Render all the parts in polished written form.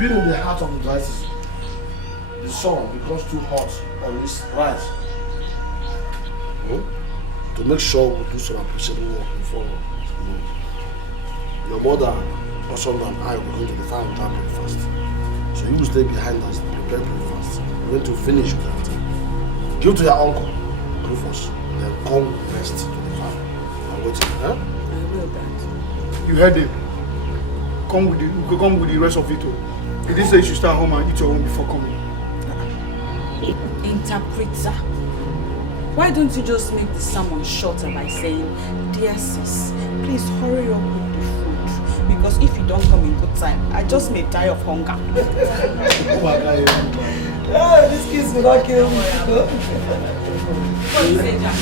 being in the heart of the crisis, the sun becomes too hot on its rise. To make sure we do some appreciable work before your mother, husband, and I will go to the farm and grab breakfast. So you will stay behind us, prepare breakfast. We're going to finish with everything. Give to your uncle, Rufus, then come rest to the farm. I'm waiting, huh? I will, Dad. You heard it. Come with the rest of it. He didn't say you should stay at home and eat your own before coming. Interpreter. Why don't you just make the sermon shorter by saying, dear sis, please hurry up with the food. Because if you don't come in good time, I just may die of hunger. Oh my God. Oh, this kiss will not kill me. What you say, Jack?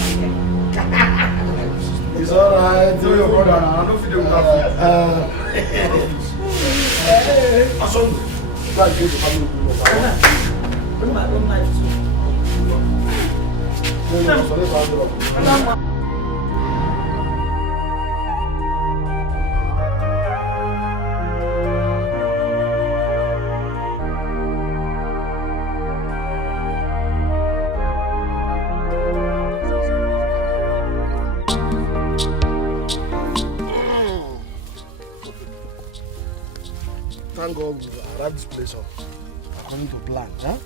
It's alright. Tell your brother now. I don't feel the Bring my own knife too. Thank God we arrived this place according to plan, huh?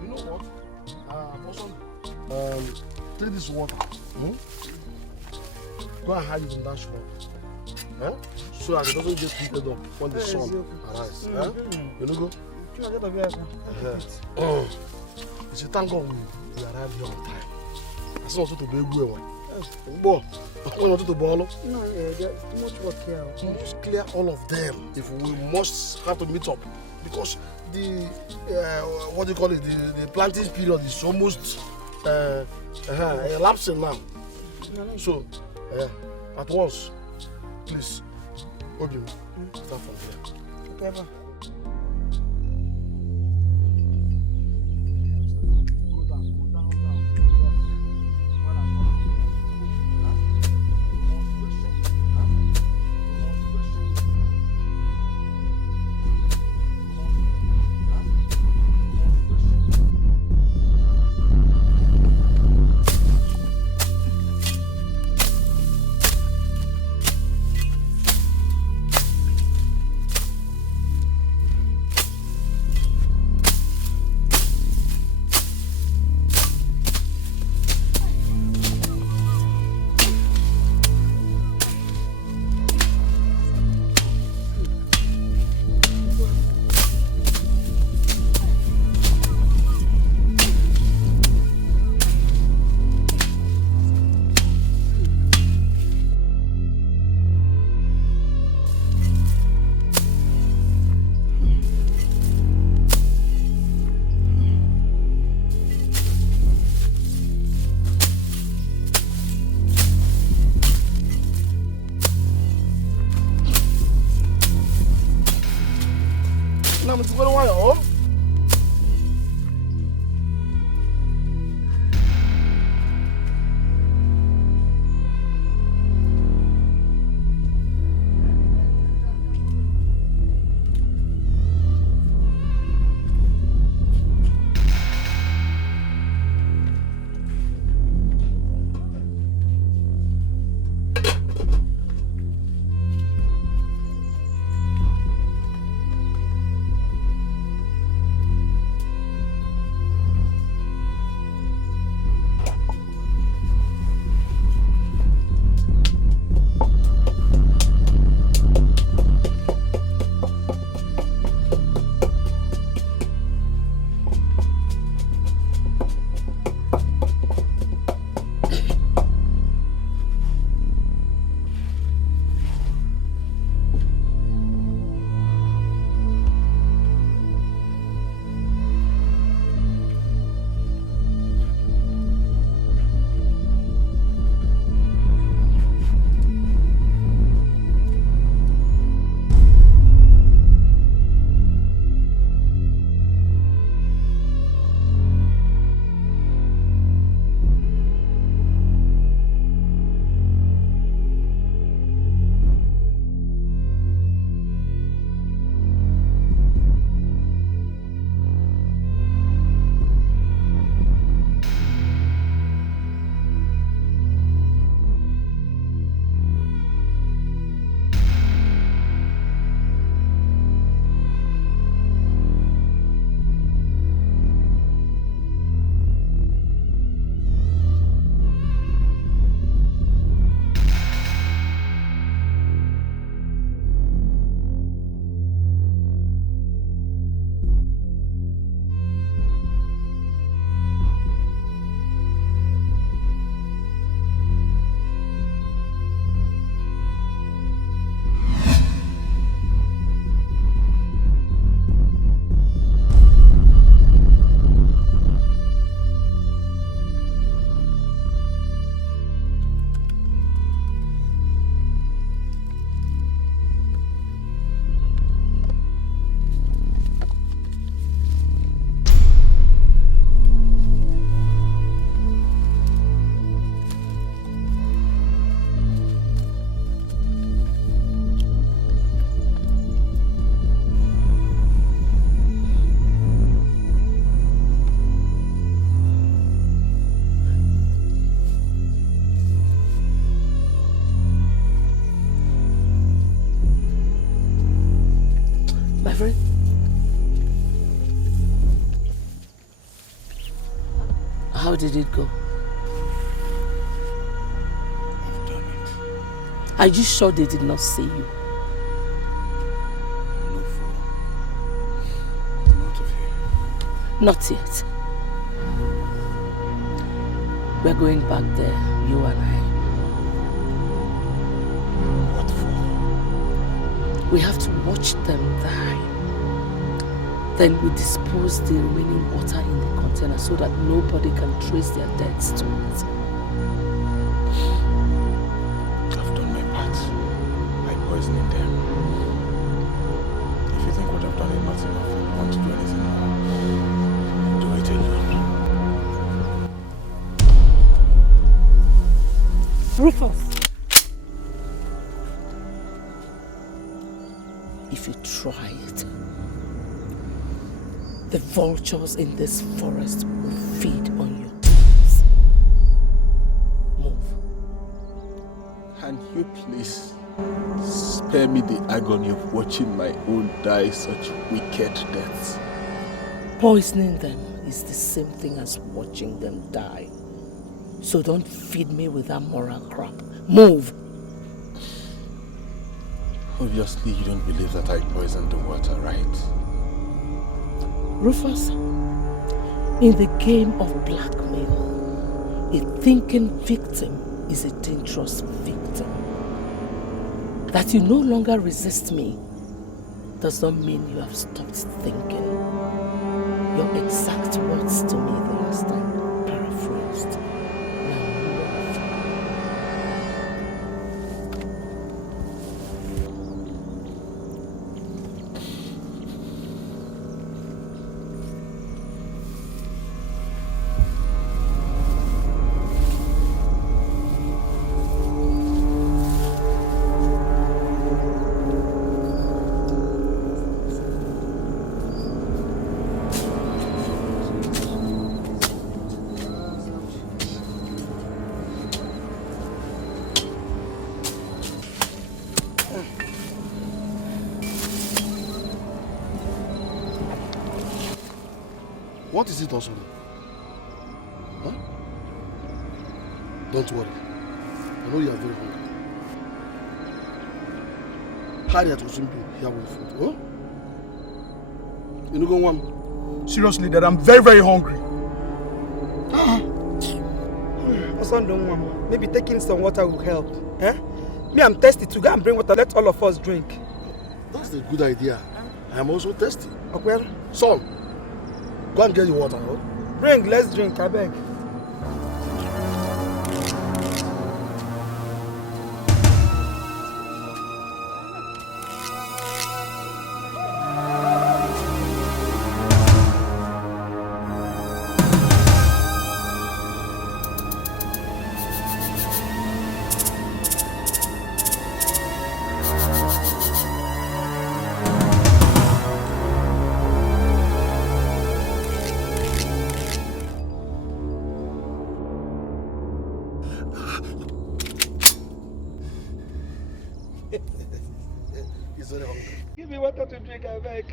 You know what? Take this water. Go and hide it in that shop. Huh? So that it doesn't get heated up when the sun arises. Huh? You know go? You see, thank God we arrived here on time. I still want to be able to to ball. No, there's too much work here. We must clear all of them if we must have to meet up, because the what do you call it? The planting period is almost elapsing now. So at once, please, Obi, start from here. Okay, did it go? I've done it. Are you sure they did not see you? No, fool. I'm out of here. Not yet. We're going back there, you and I. What for? We have to watch them die. Then we dispose the remaining water in the container so that nobody can trace their deaths to it. I've done my part by poisoning them. If you think what I've done is not enough and you want to do anything more, do it alone. Rufus! If you try it, the vultures in this forest will feed on your tears. Move. Can you please spare me the agony of watching my own die such wicked deaths? Poisoning them is the same thing as watching them die. So don't feed me with that moral crap. Move! Obviously, you don't believe that I poisoned the water, right? Rufus, in the game of blackmail, a thinking victim is a dangerous victim. That you no longer resist me does not mean you have stopped thinking. Your exact words to me the last time, paraphrased. What is it also? Huh? Don't worry. I know you are very hungry. Harriet will soon be here with food. Huh? You know, go one. Seriously, Dad, I'm very, very hungry. Maybe taking some water will help. Eh? Me, I'm thirsty to go and bring water. Let all of us drink. That's a good idea. I am also thirsty. Okay. Son, go and get your water. Huh? Bring, let's drink, I beg. He's very hungry. Give me water to drink, I beg.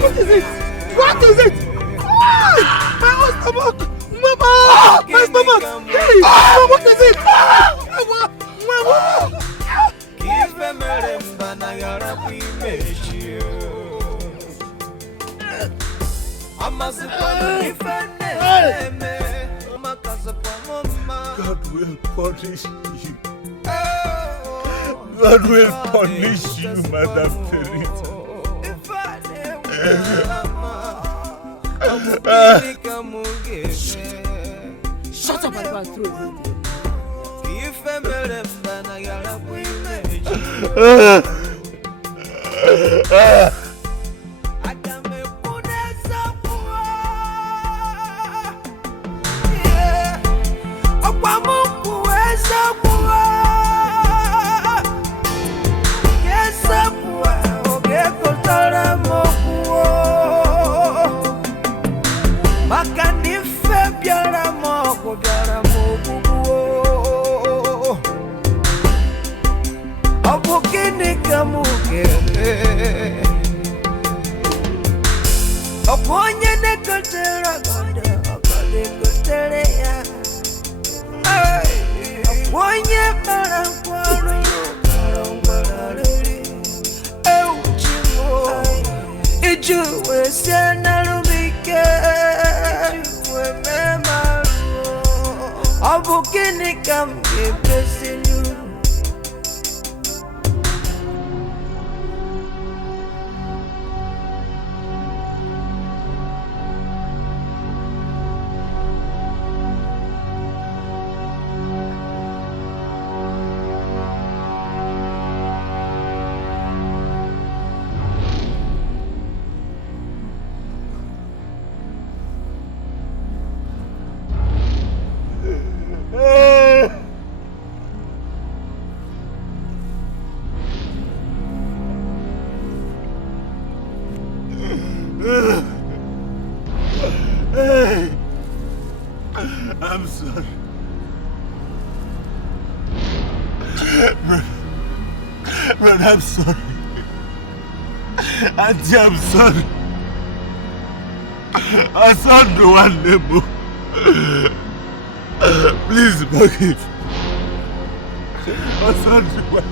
What is it? What is it? My stomach! Mama! My stomach! Hey! What is it? God will punish you. God will punish you, Madam Teresa. Shut up and go and throw I'm sorry. Brother, I'm sorry. Auntie, I'm sorry. I saw no one neighbor. Please forgive. I saw no one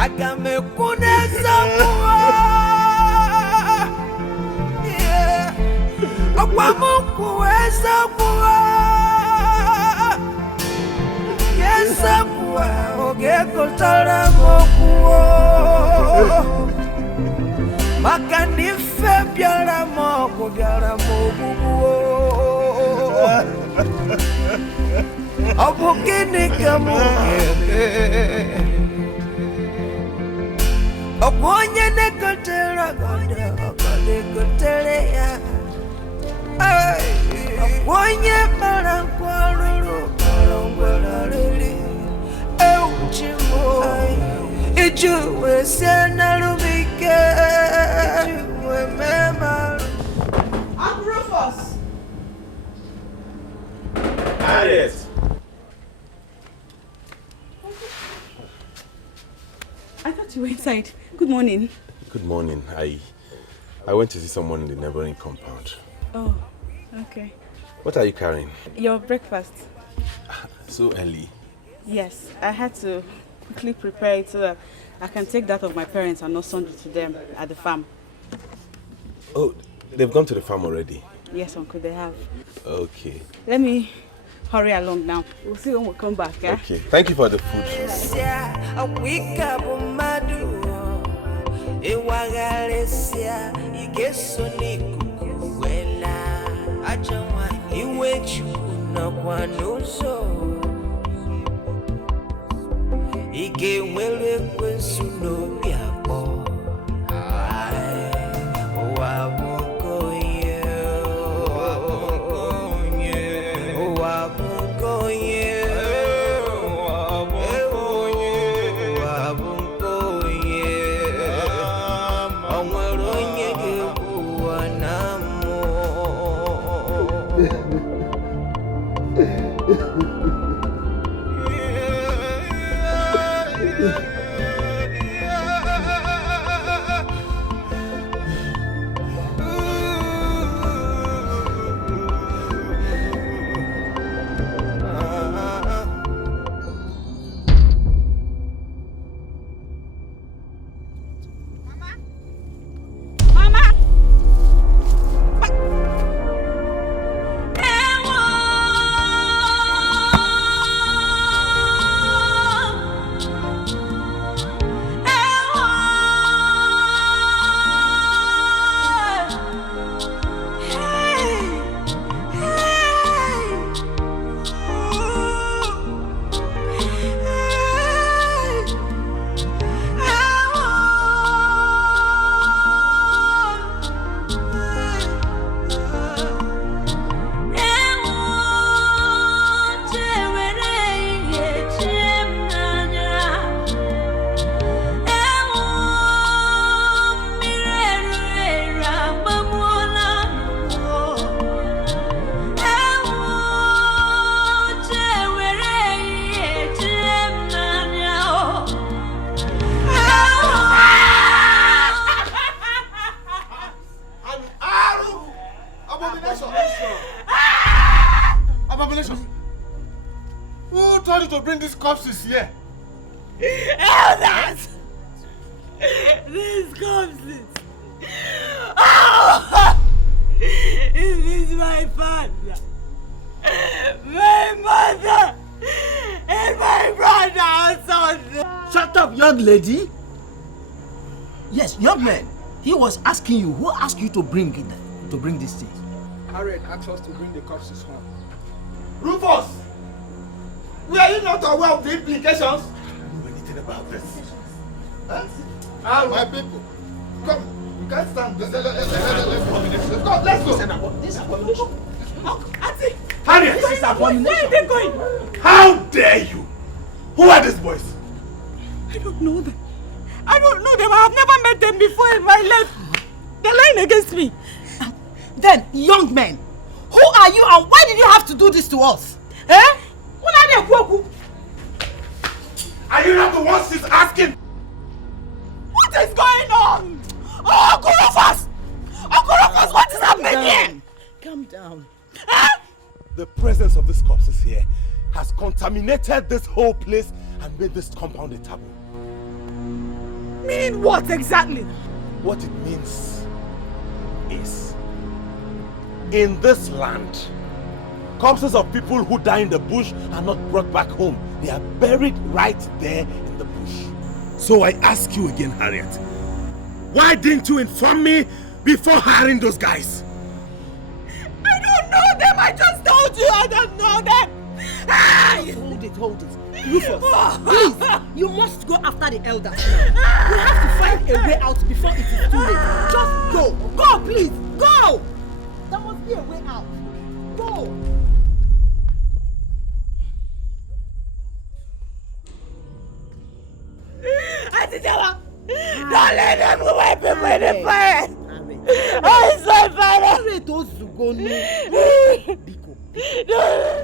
I got me kunesa kuwa, yeah. Akwamu kuwesa kuwa, yesa kuwa, oge kotara mokuwa. Makani fe biara moko kuwa. Abukini kamukebe. Oponye ne kotera gonde, okade kotere ya. Oponye parankwaruru, parangwararili. Uchimo, ijuwe senarubike, ijuwe mema. Uncle Rufus! Harriet! I thought you were inside. Good morning. Good morning. I went to see someone in the neighboring compound. Oh, okay. What are you carrying? Your breakfast. So early. Yes, I had to quickly prepare it so that I can take that of my parents and not send it to them at the farm. Oh, they've gone to the farm already? Yes, Uncle, they have. Okay. Let me hurry along now. We'll see when we come back, eh? Okay. Thank you for the food. Ike nwere kwensu n'obi akpọ. Ụwa bụ nke onye. Ụwa bụ nke onye. Ụwa bụ nke onye. O nwere onye ga-ebu ụwa na Abomination! Abomination! Who told you to bring these corpses here? Elders! These corpses! Oh! It is my father, my mother, and my brother also. Shut up, young lady. Yes, young man. He was asking you. Who asked you to bring this thing? Harriet asked us to bring the corpses home. Rufus! Were you not aware of the implications? I don't know anything about this. Huh? My people, come. You can't stand. Let's go. This abomination. Auntie! Harriet! This is abomination. Where are they going? How dare you? Who are these boys? I don't know them. I don't know them. I have never met them before in my life. They're lying against me. Then, young men, who are you and why did you have to do this to us? Eh? Are you not the ones she's asking? What is going on? Oh, Uncle Rufus! Uncle Rufus, what is happening here? Calm down. Huh? The presence of these corpses here has contaminated this whole place and made this compound a taboo. Meaning what exactly? What it means is, in this land, corpses of people who die in the bush are not brought back home. They are buried right there in the bush. So I ask you again, Harriet, why didn't you inform me before hiring those guys? I don't know them. I just told you I don't know them. Hold it. Rufus, please, you must go after the elders now. We have to find a way out before it is too late. Just go. Go, please. Go. There must be a way out. Go. Auntie Chacha, don't let them wipe away the fire. I saw fire.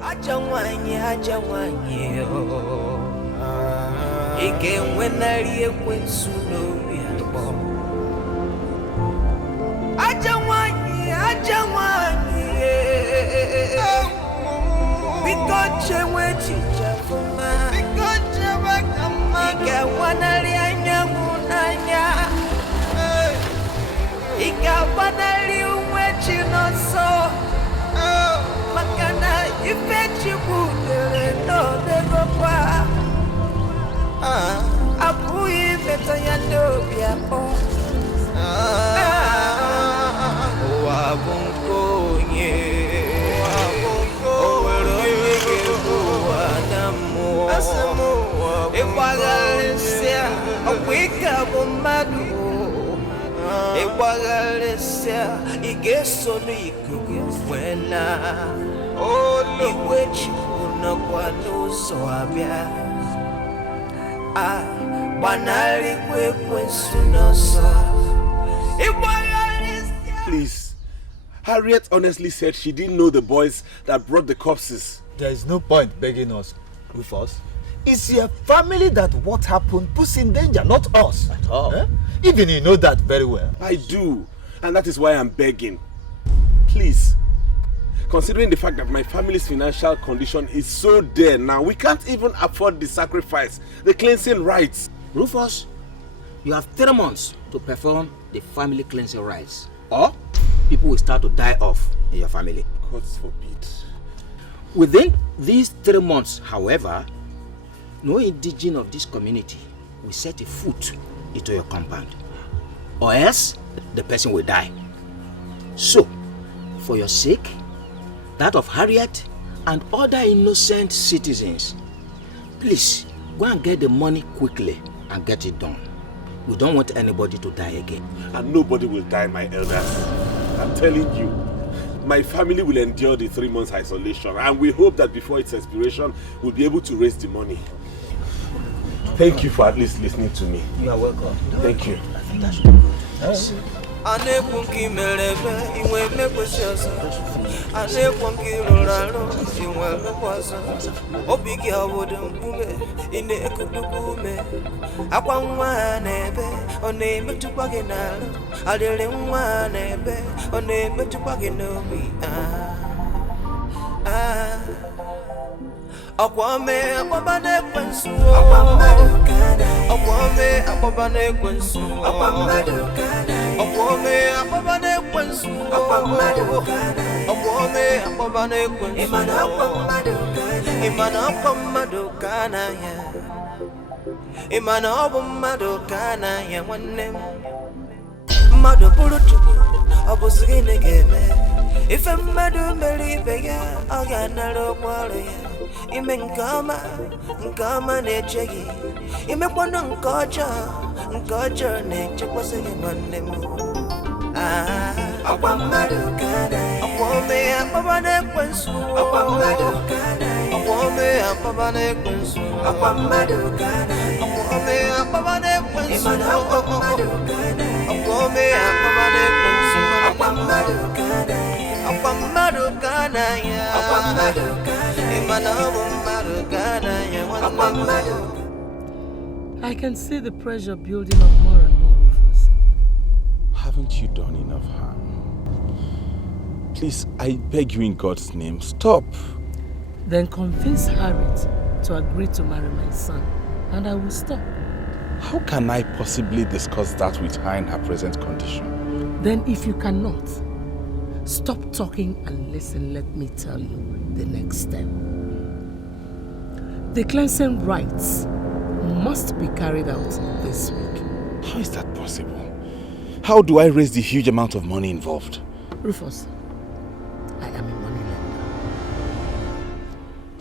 Ajawanye, Ike wenari ekwensuno yabo. Ajawanye, Bikoche wechicha fuma. Bikoche wakama. Ike wanari anyamunanya. Ike wanari wechinoso. Makana ifechi budere no degopa. Apuyi beta yandobia po. Wabunko ye. Owero yege buwadamu. Iwagalesia awika bomadu. Iwagalesia igeso ni kuguwena. Iwechi unakwanoso abia. Banali kwekwensunoso. Please, Harriet honestly said she didn't know the boys that brought the corpses. There is no point begging us, Rufus. It's your family that what happened puts in danger, not us. At all. Eh? Even you know that very well. I do, and that is why I'm begging. Please, considering the fact that my family's financial condition is so dire now, we can't even afford the sacrifice, the cleansing rites. Rufus, you have 3 months to perform the family cleansing rites, or people will start to die off in your family. God forbid. Within these 3 months, however, no indigene of this community will set a foot into your compound, or else the person will die. So, for your sake, that of Harriet and other innocent citizens, please go and get the money quickly and get it done. We don't want anybody to die again. And nobody will die, my elders. I'm telling you, my family will endure the 3 months isolation, and we hope that before its expiration, we'll be able to raise the money. Thank you for at least listening to me. You are welcome. Thank you. I think that's good. Anepunki melebe, iwe mekwesiasa. Anepunki loralo, iwe mekwasa. Obiki awode mpume, ine ekudukume. Akwa nwa nebe, one metupage nalo. Adele nwa nebe, one metupage nomi. Akwame ababane kwensu. Akwame ababane kwensu. Akwame ababane kwensu. Akwame ababane kwensu. Imana kwamado kana ya. Imana obumado kana ya wanne. Mado bulutu obusugine geme. Ife mado melibe ya agana lo kwalo ya. Ime nkama nechegi. Ime kwano nkocha nechekwase manemu. Akwamado kana. Akwame apabane kwensu. Akwamado kana. Akwame apabane kwensu. Akwamado kana. Akwame apabane kwensu. Akwamado kana. Akwame apabane kwensu. Akwamado kana. Akwamado kana ya. Akwamado kana. I can see the pressure building up more and more, Rufus. Haven't you done enough harm? Please, I beg you in God's name, stop. Then convince Harriet to agree to marry my son, and I will stop. How can I possibly discuss that with her in her present condition? Then if you cannot, stop talking and listen, let me tell you the next step. The cleansing rites must be carried out this week. How is that possible? How do I raise the huge amount of money involved? Rufus, I am a money lender.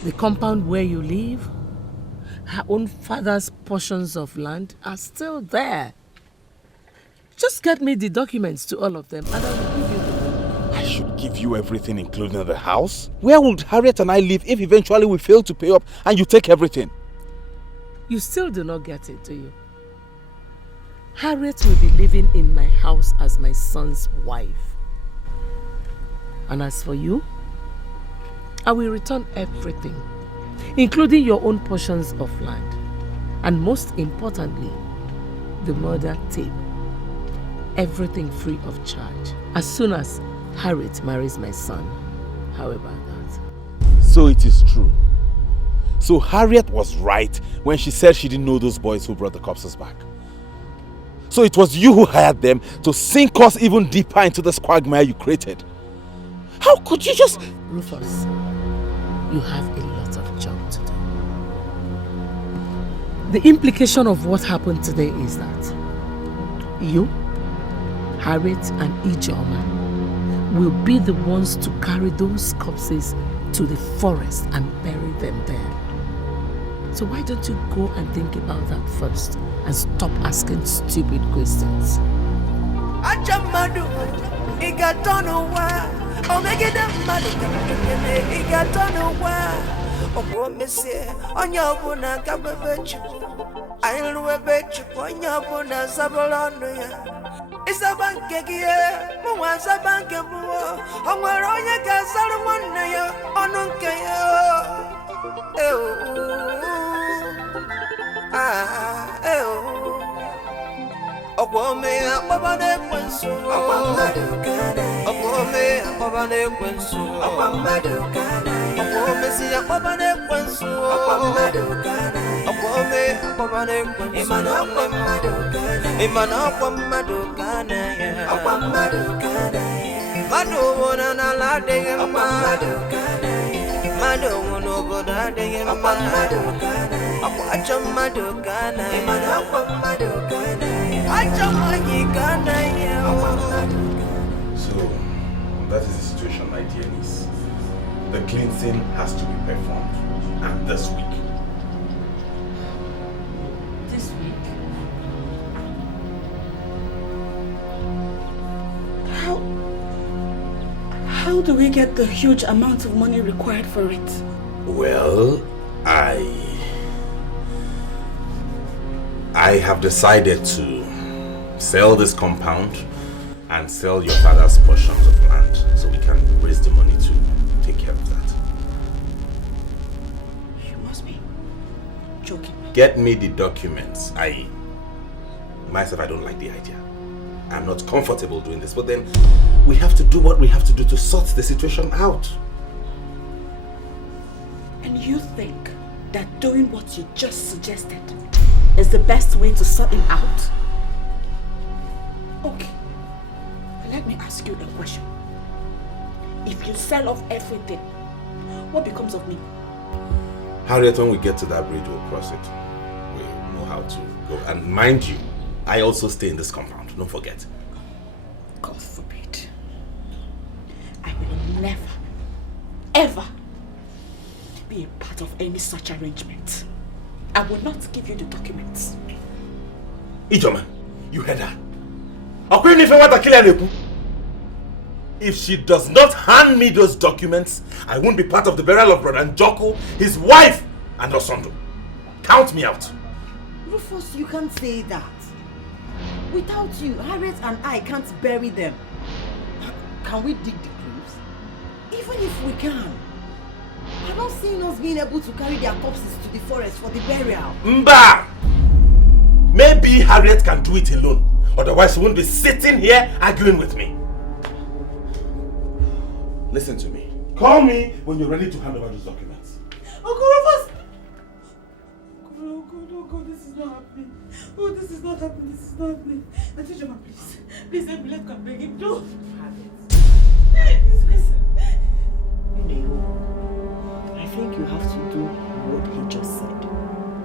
The compound where you live, her own father's portions of land are still there. Just get me the documents to all of them and I will give you them. I should give you everything, including the house? Where would Harriet and I live if eventually we fail to pay up and you take everything? You still do not get it, do you? Harriet will be living in my house as my son's wife. And as for you, I will return everything, including your own portions of land. And most importantly, the murder tape. Everything free of charge. As soon as Harriet marries my son, however that. So it is true. So Harriet was right when she said she didn't know those boys who brought the corpses back. So it was you who hired them to sink us even deeper into the quagmire you created. How could you just... Rufus, you have a lot of job to do. The implication of what happened today is that you, Harriet and Chioma will be the ones to carry those corpses to the forest and bury them there. So why don't you go and think about that first and stop asking stupid questions? Achamadu, igatonowa, omegede madu, igatonowa. Okwomese, onyabuna kabebechu, ailuwebechu, onyabuna sabolano ya. Isabanke gie, muwa sabanke buo, onwaronya kasaru mwana ya, onunke ya. Okwome akpabane kwensu, okwome akpabane kwensu, okwome si akpabane kwensu, okwome akpabane kwensu, imana akwamadu kana ya, madu wona na lade yema, madu wono boda de yema, achamadu kana, akwamadu kana. So, that is the situation, my dear niece. The cleansing has to be performed, and this week. This week? How do we get the huge amount of money required for it? Well, I have decided to sell this compound and sell your father's portions of land so we can raise the money to take care of that. You must be joking. Get me the documents. Myself, I don't like the idea. I'm not comfortable doing this, but then we have to do what we have to do to sort the situation out. And you think that doing what you just suggested is the best way to sort him out? Okay, let me ask you a question. If you sell off everything, what becomes of me? Harriet, when we get to that bridge, we'll cross it. We'll know how to go. And mind you, I also stay in this compound. Don't forget. God forbid. I will never, ever be a part of any such arrangement. I will not give you the documents. Ijoma, you heard her. If she does not hand me those documents, I won't be part of the burial of Brother Njoku, his wife, and Osondo. Count me out. Rufus, you can't say that. Without you, Harriet and I can't bury them. Can we dig the graves? Even if we can, I don't see us being able to carry their corpses to the forest for the burial. Mba! Maybe Harriet can do it alone. Otherwise, she won't be sitting here arguing with me. Listen to me. Call me when you're ready to hand over those documents. Uncle Rufus! Oh God, this is not happening. Oh, this is not happening, this is not happening. Auntie Chioma, please. Please help me, let come beg him. No! I think you have to do what he just said.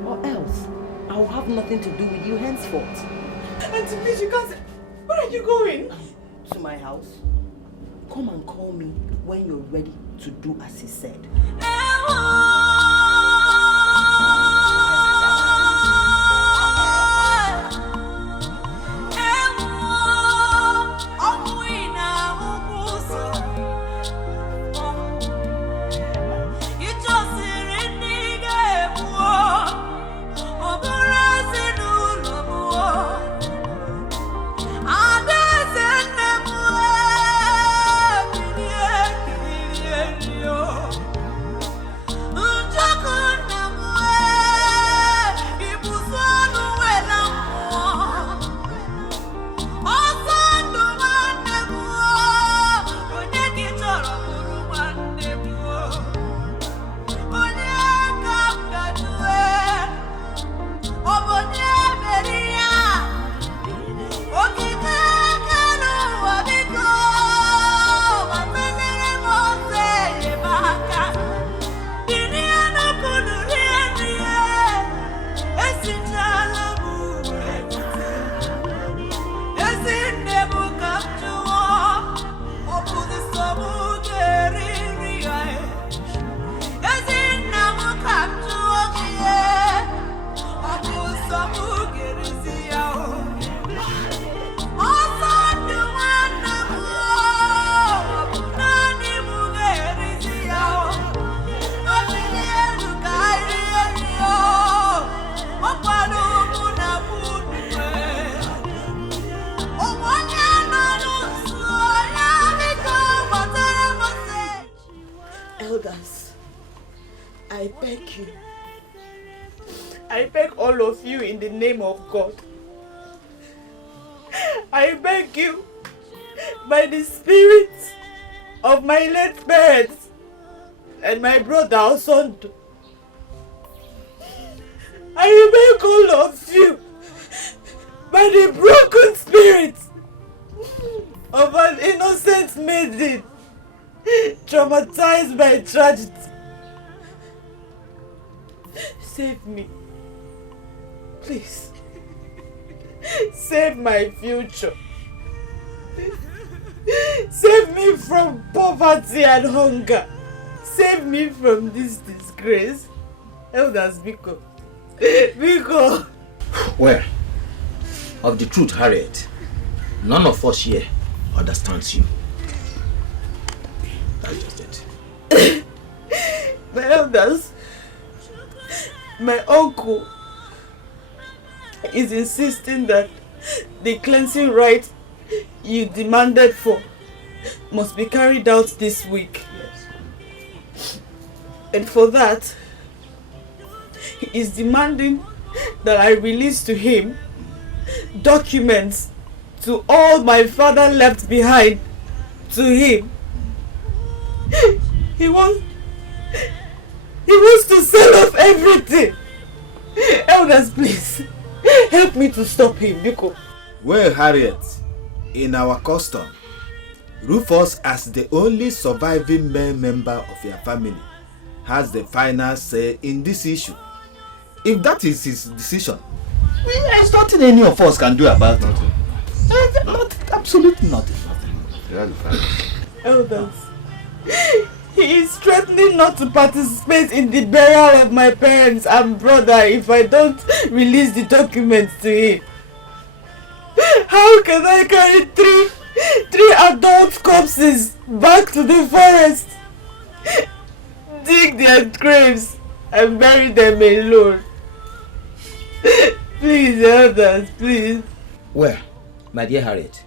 Or else, I will have nothing to do with you henceforth. Auntie, please, you can't say... Where are you going? To my house. Come and call me when you're ready to do as he said. Elders, I beg you. I beg all of you in the name of God. I beg you, by the spirit of my late parents and my brother Osondo, I beg all of you, by the broken spirit of an innocent maiden traumatized by tragedy, save me. Please. Save my future. Save me from poverty and hunger. Save me from this disgrace. Elders, Biko. Biko. Well, of the truth, Harriet, none of us here understands you. That's just it. My elders, my uncle is insisting that the cleansing rite you demanded for must be carried out this week. Yes. And for that, he is demanding that I release to him documents to all my father left behind to him. He wants to sell off everything. Elders, please help me to stop him, Biko. Well, Harriet, in our custom, Rufus, as the only surviving male member of your family, has the final say in this issue. If that is his decision, there's nothing any of us can do about it. Absolutely nothing. Elders, he is threatening not to participate in the burial of my parents and brother if I don't release the documents to him. How can I carry three adult corpses back to the forest, dig their graves and bury them alone? Please, elders, please. Well, my dear Harriet,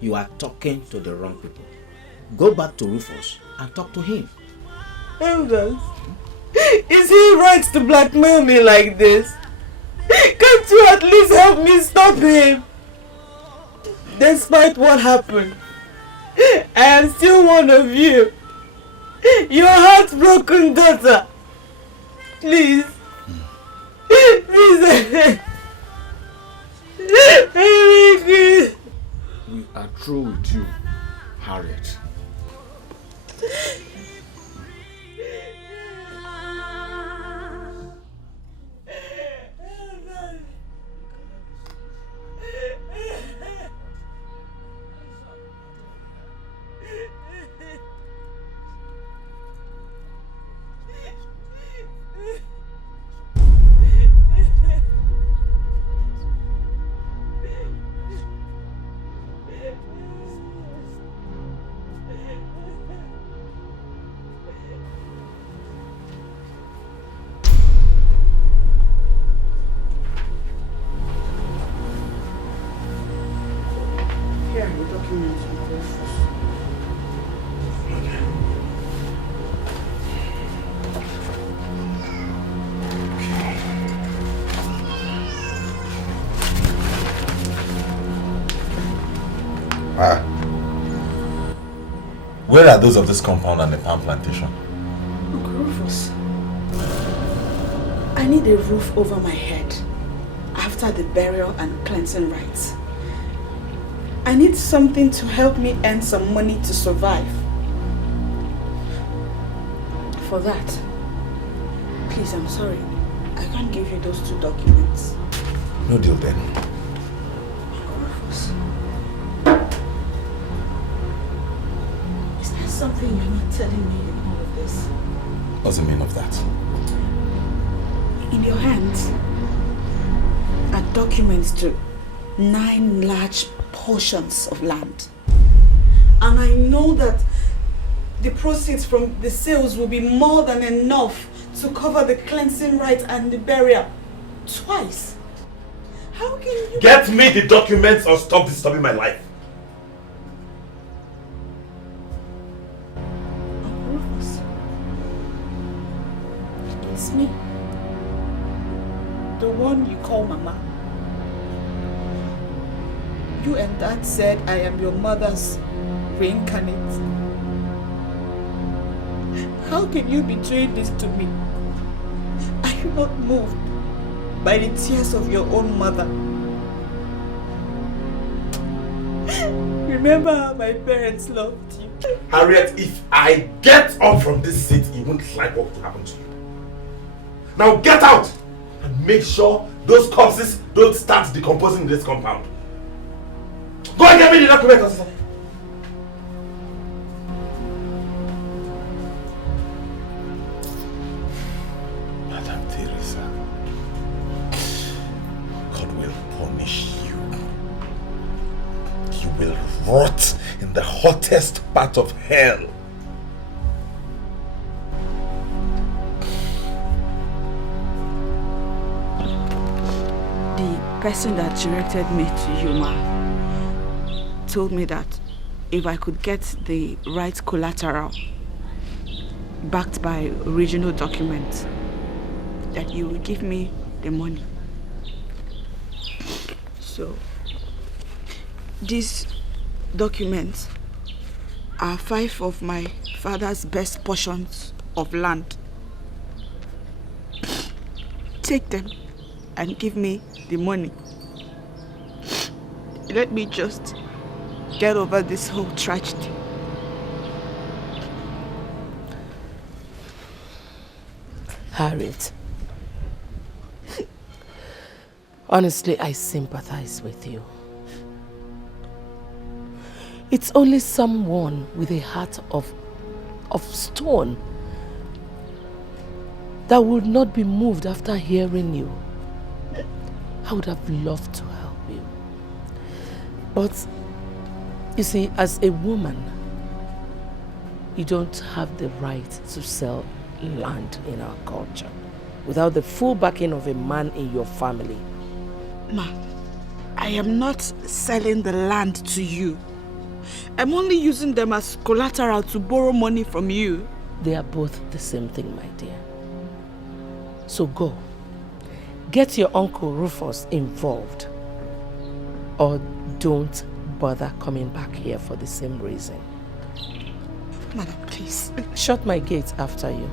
you are talking to the wrong people. Go back to Rufus and talk to him. Elders, is he right to blackmail me like this? Can't you at least help me stop him? Despite what happened, I am still one of you. Your heartbroken daughter. Please. Please. We are through with you, Harriet. Where are those of this compound and the palm plantation? Uncle Rufus, I need a roof over my head after the burial and cleansing rites. I need something to help me earn some money to survive. For that, please, I'm sorry, I can't give you those 2 documents. No deal then. Uncle Rufus, is there something you're not telling me in all of this? What's the meaning of that? In your hands are documents to 9 large portions of land. And I know that the proceeds from the sales will be more than enough to cover the cleansing rites and the burial. Twice. How can you... Get me the documents or stop disturbing my life. Uncle Rufus, it's me. The one you call Mama. You and Dad said I am your mother's reincarnate. How can you betray this to me? Are you not moved by the tears of your own mother? Remember how my parents loved you. Harriet, if I get up from this seat, you won't like what will happen to you. Now get out and make sure those corpses don't start decomposing in this compound. Go and get me the documents. Madam Teresa, God will punish you. You will rot in the hottest part of hell. The person that directed me to you, Ma, told me that if I could get the right collateral backed by original documents, that you will give me the money. So, these documents are 5 of my father's best portions of land. Take them and give me the money. Let me just get over this whole tragedy. Harriet, honestly, I sympathize with you. It's only someone with a heart of stone that would not be moved after hearing you. I would have loved to help you. But, you see, as a woman, you don't have the right to sell land in our culture without the full backing of a man in your family. Ma, I am not selling the land to you. I'm only using them as collateral to borrow money from you. They are both the same thing, my dear. So go. Get your Uncle Rufus involved. Or don't bother coming back here for the same reason. Madam, please. Shut my gate after you.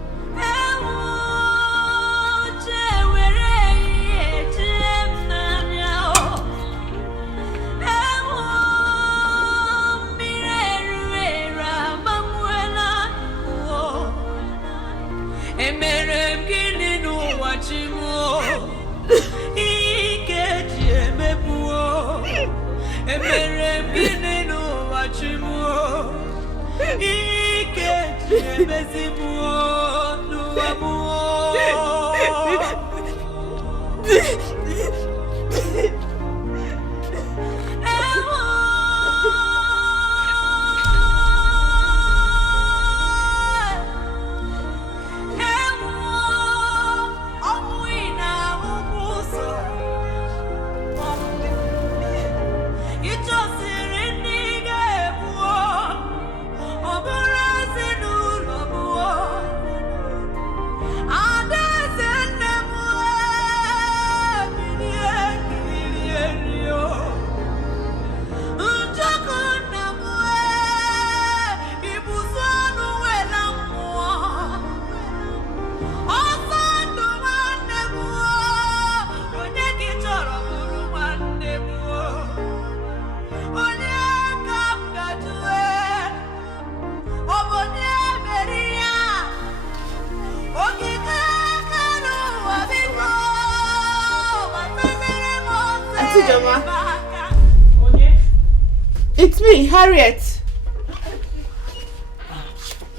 It's me, Harriet.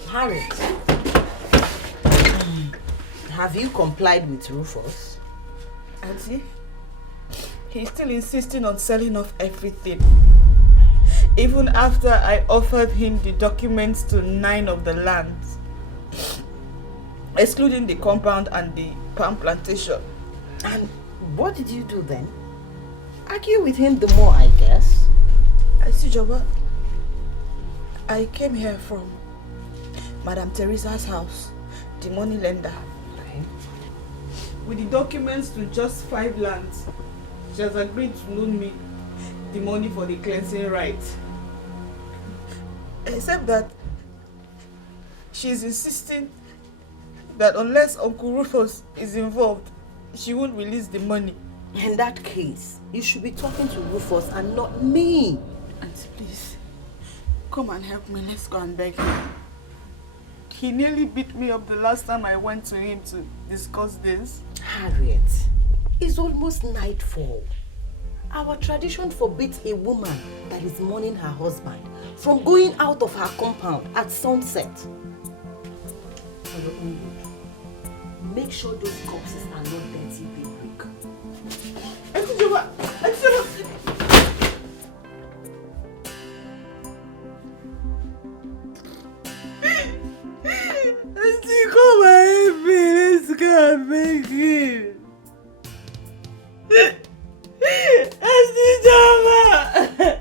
Harriet, have you complied with Rufus? Auntie, he's still insisting on selling off everything. Even after I offered him the documents to 9 of the lands, excluding the compound and the palm plantation. And what did you do then? Argue with him the more, I guess. Joba, I came here from Madam Teresa's house, the money lender. Okay. With the documents to just 5 lands, she has agreed to loan me the money for the cleansing rites. Except that she's insisting that unless Uncle Rufus is involved, she won't release the money. In that case, you should be talking to Rufus and not me. Auntie, please, come and help me. Let's go and beg him. He nearly beat me up the last time I went to him to discuss this. Harriet, it's almost nightfall. Our tradition forbids a woman that is mourning her husband from going out of her compound at sunset. For your own good, make sure those corpses are not dirty daybreak. Auntie, come and help me. Let's go and beg him. Auntie Chioma!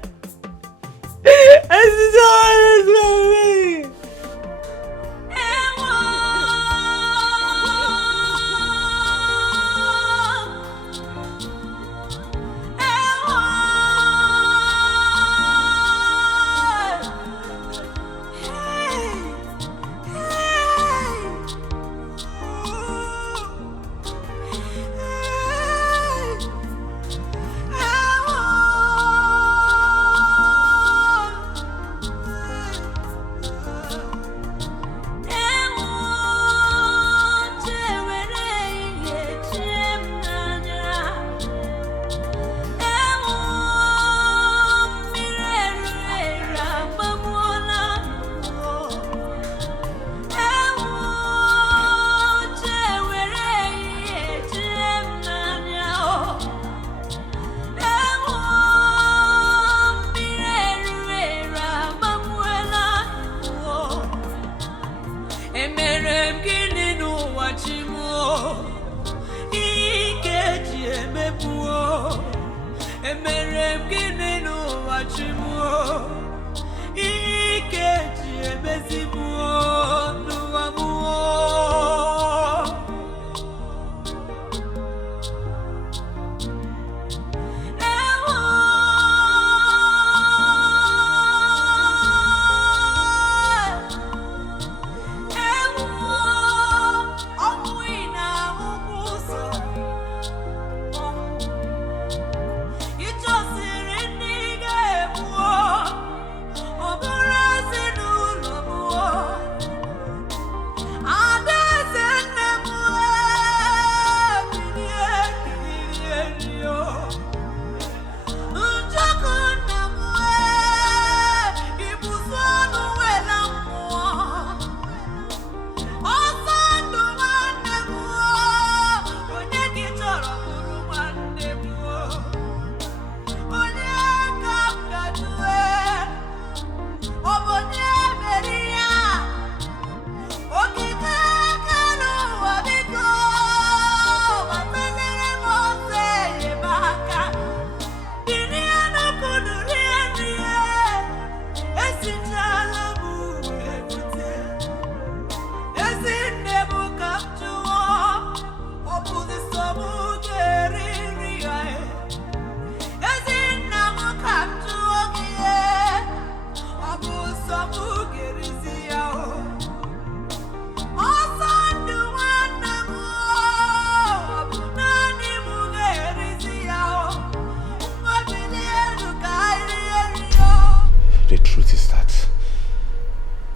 Emerem gini n'ụwa chi mụ Ike ji emebuo Emerem gini n'ụwa chi mụ Ike ji emezibuo n'ụwa mụ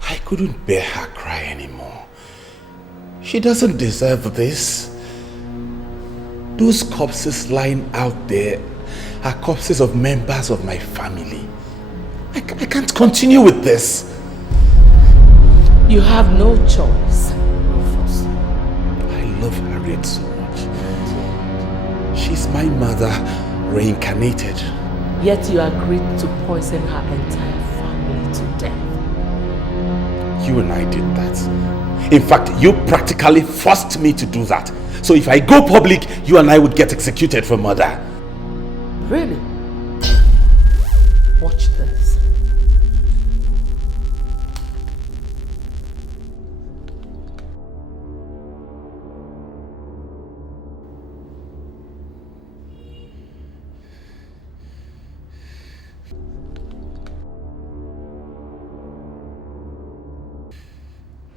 I couldn't bear her cry anymore. She doesn't deserve this. Those corpses lying out there are corpses of members of my family. I can't continue with this. You have no choice, Rufus. I love Harriet so much. She's my mother reincarnated. Yet you agreed to poison her entire family to death. You and I did that. In fact, you practically forced me to do that. So if I go public, you and I would get executed for murder. Really? Watch this.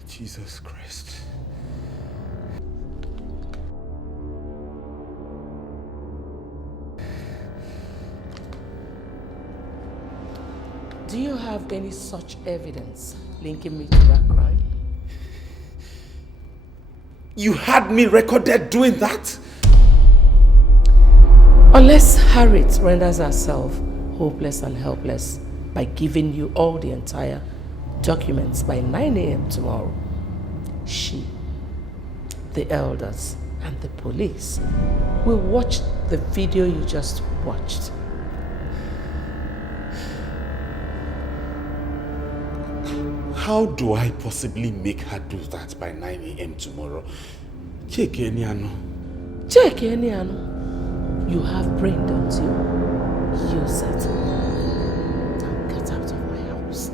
Jesus Christ. Do you have any such evidence linking me to that crime? You had me recorded doing that? Unless Harriet renders herself hopeless and helpless by giving you all the entire documents by 9 a.m. tomorrow, she, the elders, and the police will watch the video you just watched. How do I possibly make her do that by 9 a.m. tomorrow? Cheke Eniano. Cheke Eniano. You have brain, don't you? Use it. Now get out of my house.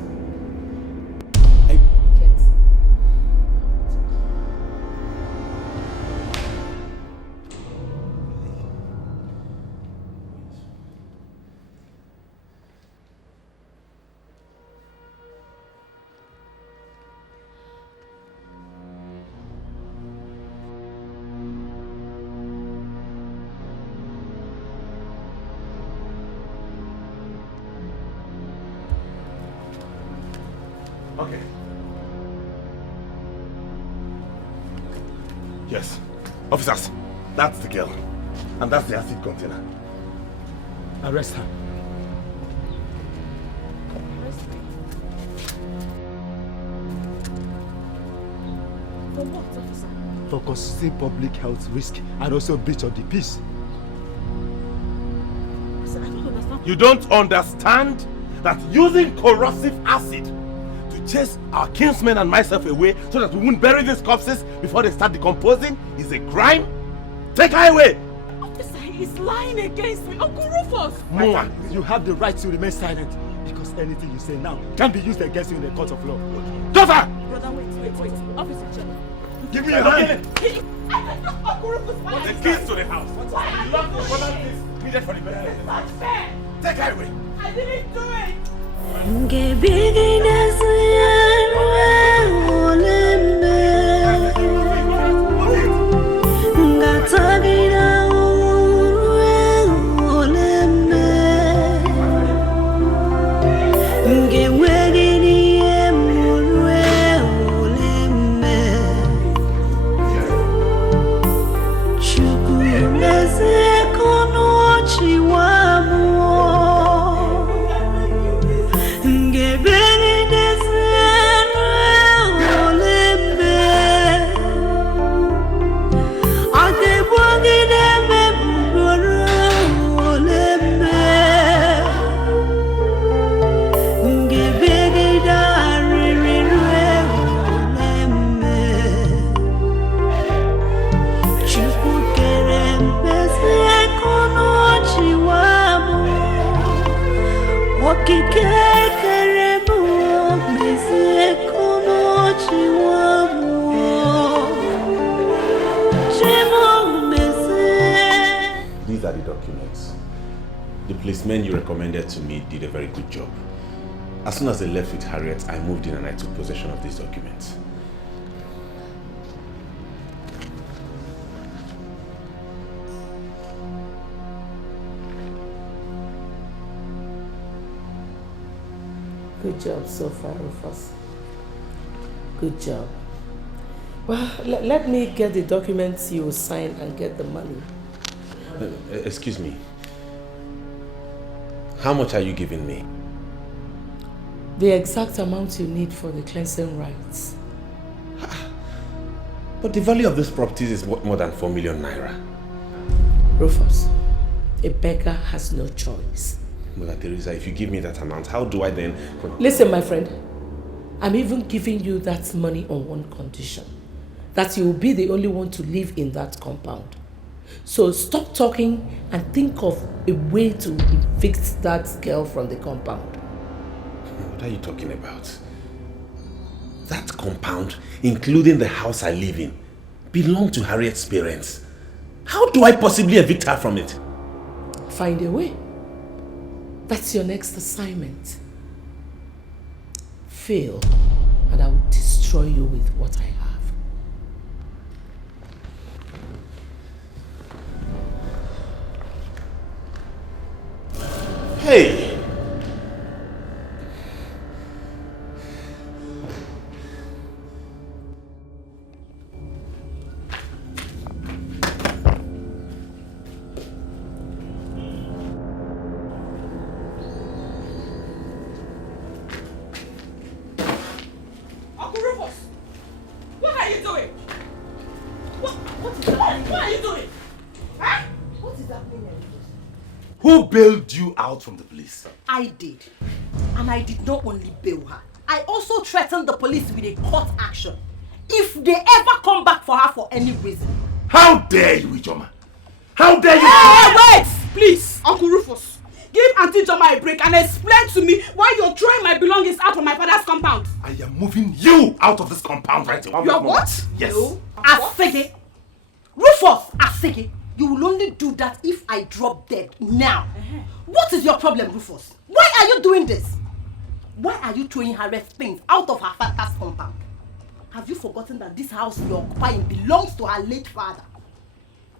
Okay. Yes. Officers, that's the girl. And that's the acid container. Arrest her. For what, officer? For causing public health risk and also breach of the peace. Sir, I don't understand. You don't understand that using corrosive acid to chase our kinsmen and myself away so that we won't bury these corpses before they start decomposing is a crime? Take her away! Officer, he is lying against me. Uncle Rufus! Mama, you have the right to remain silent because anything you say now can be used against you in the court of law. Daughter! Brother, wait. Officer, Chacha. Give me your hand! Uncle Rufus, why the keys to the house. Why are you doing this? Needed for the burial. It's not fair! Take her away! I didn't do it! These are the documents. The policemen you recommended to me did a very good job. As soon as they left with Harriet, I moved in and I took possession of these documents. Good job so far, Rufus. Good job. Well, let me get the documents you sign and get the money. Excuse me. How much are you giving me? The exact amount you need for the cleansing rights. But the value of these properties is more than 4 million naira. Rufus, a beggar has no choice. Mother Teresa, if you give me that amount, how do I then... Listen, my friend. I'm even giving you that money on one condition. That you will be the only one to live in that compound. So stop talking and think of a way to evict that girl from the compound. What are you talking about? That compound, including the house I live in, belonged to Harriet's parents. How do I possibly evict her from it? Find a way. That's your next assignment. Fail, and I will destroy you with what I have. Hey! Uncle Rufus! What are you doing? What is happening? What are you doing? Huh? What is happening? Who bailed you out from the police? I did. And I did not only bail her. I also threatened the police with a court action if they ever come back for her for any reason. How dare you, Chioma? How dare you? Hey, wait! Please, Uncle Rufus. Give Auntie Chioma a break and explain to me why you're throwing my belongings out of my father's compound. I am moving you out of this compound right now. You're what? Yes. Asege. Rufus Asege. You will only do that if I drop dead now. What is your problem, Rufus? Why are you doing this? Why are you throwing Harriet's things out of her father's compound? Have you forgotten that this house you're occupying belongs to her late father?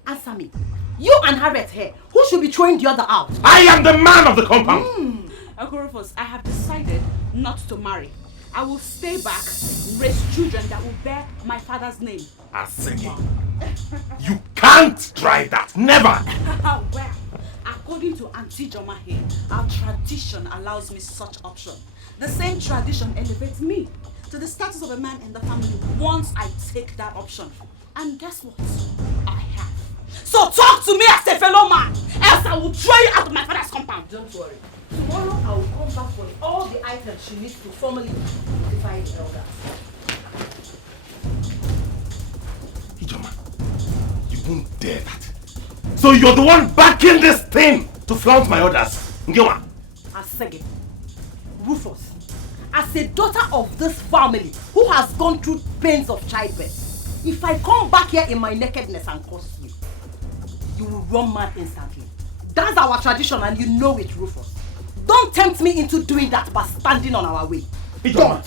Answer me. You and Harriet here, who should be throwing the other out? I am the man of the compound. Uncle Rufus, I have decided not to marry. I will stay back, raise children that will bear my father's name. Asege, you can't try that. Never. Well, according to Auntie Chioma here, our tradition allows me such option. The same tradition elevates me to the status of a man in the family once I take that option. And guess what? I have. So talk to me as a fellow man, else I will throw you out of my father's compound. Don't worry. Tomorrow I will come back for all the items she needs to formally notified elders. Chioma, you won't dare that. So you're the one backing this thing to flaunt my orders. Ngewa. Asege, Rufus, as a daughter of this family who has gone through pains of childbirth, if I come back here in my nakedness and curse you, you will run mad instantly. That's our tradition and you know it, Rufus. Don't tempt me into doing that by standing on our way. Don't.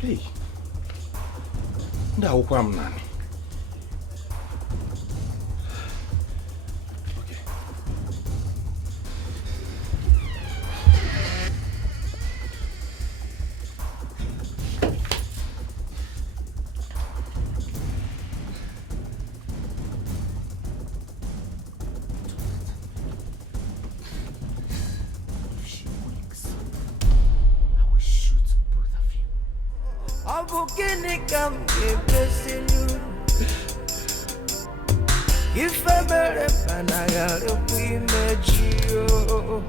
Hey. Ndawukwa mnani. Okay. If she winks, I will shoot both of you. If I better find I gotta be met you.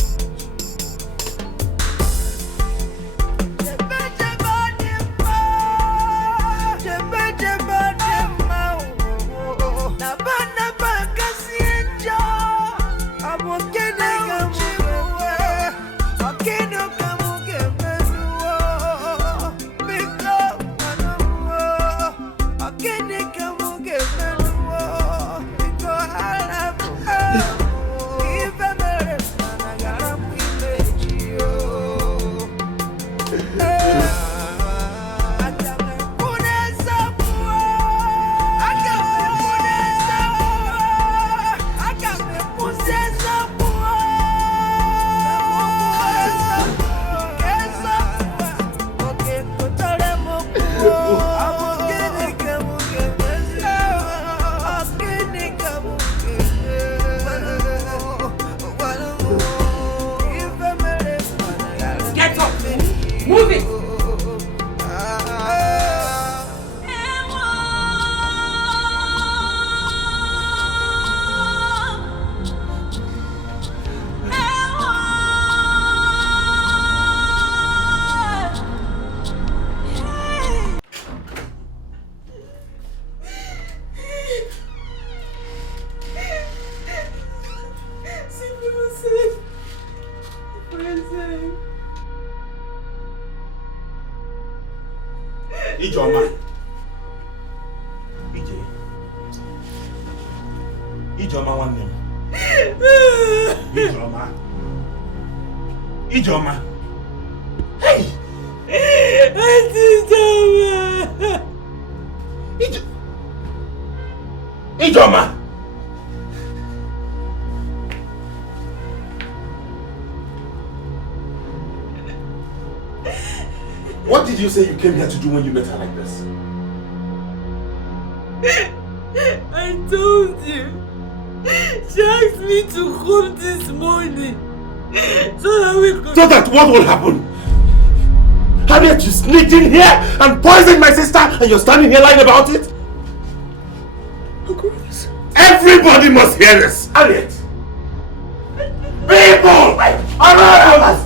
Chioma. Chioma one name. Chioma. Hey! Chioma. What did you say you came here to do when you met her like this? I told you. She asked me to come this morning so that we could... So that what will happen? Harriet, you sneaked in here and poisoned my sister and you're standing here lying about it? Everybody must hear this! Harriet! People! Around us!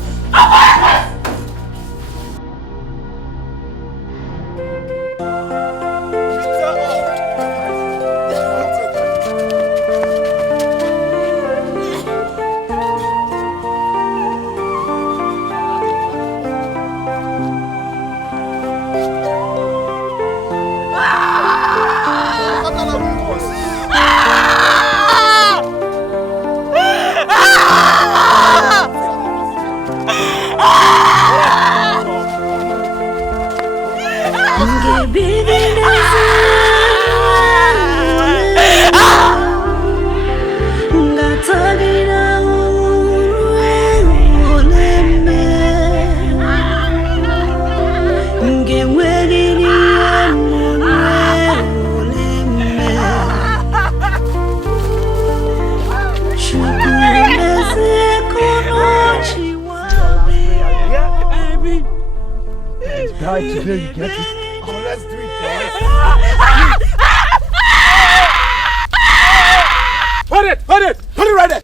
Today you get it. Oh, let's do it, guys. Hold it! Hold it! Hold it right there!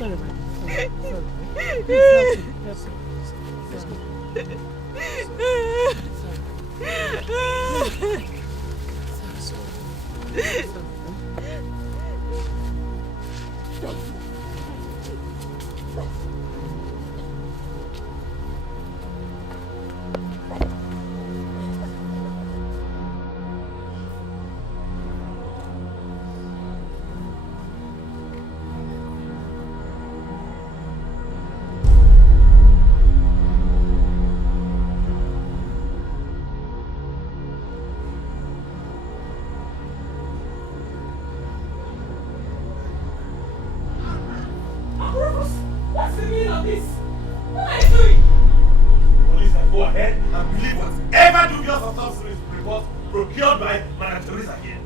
Sorry, man. Sorry. Please, help me. Let's go. What's the meaning of this? What are you doing? Police can go ahead and believe whatever dubious autopsy report procured by Madam Teresa here.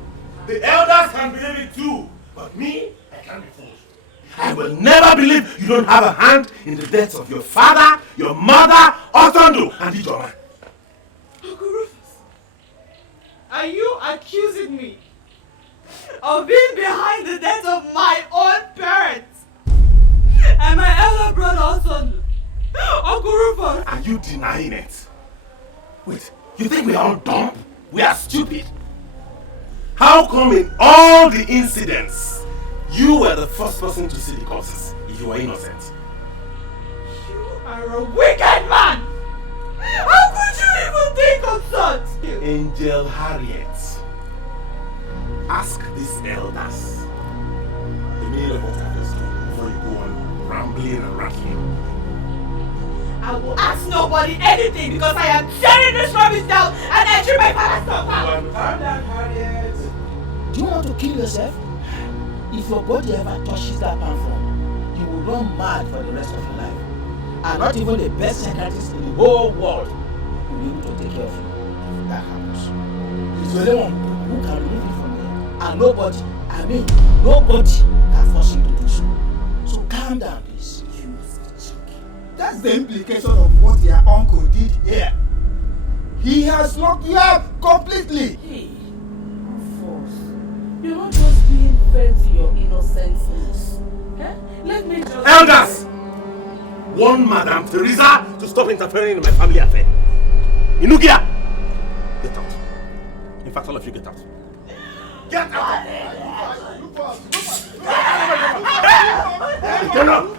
The elders can believe it too, but me, I can't be fooled. I will never believe you don't have a hand in the deaths of your father, your mother, Otondo, and Ijoma. Uncle Rufus, are you accusing me of being behind the death of my own parents? And my elder brother also, Uncle Rufus. Are you denying it? Wait, you think we are all dumb? We are stupid? How come in all the incidents, you were the first person to see the corpses if you were innocent? You are a wicked man! How could you even think of such? Angel Harriet, ask these elders the meaning of what I just told before you go on rambling and rattling. I will ask nobody anything because I am tearing this rubbish down and entering my father's compound. Calm down, Harriet. Do you want to kill yourself? If your body ever touches that palm front, you will run mad for the rest of your life. And not even the best psychiatrist in the whole world will be able to take care of you if that happens. It's the only one who can remove it from here. And nobody can force you to do so. So calm down, please. That's the implication of what your uncle did here. He has locked you up completely. Hey, Force, you're not just being fair to your innocence. Eh? Let me just... Elders! Warn Madam Teresa to stop interfering in my family affair. Inugia! Get out. In fact, all of you get out. Get out! Get out!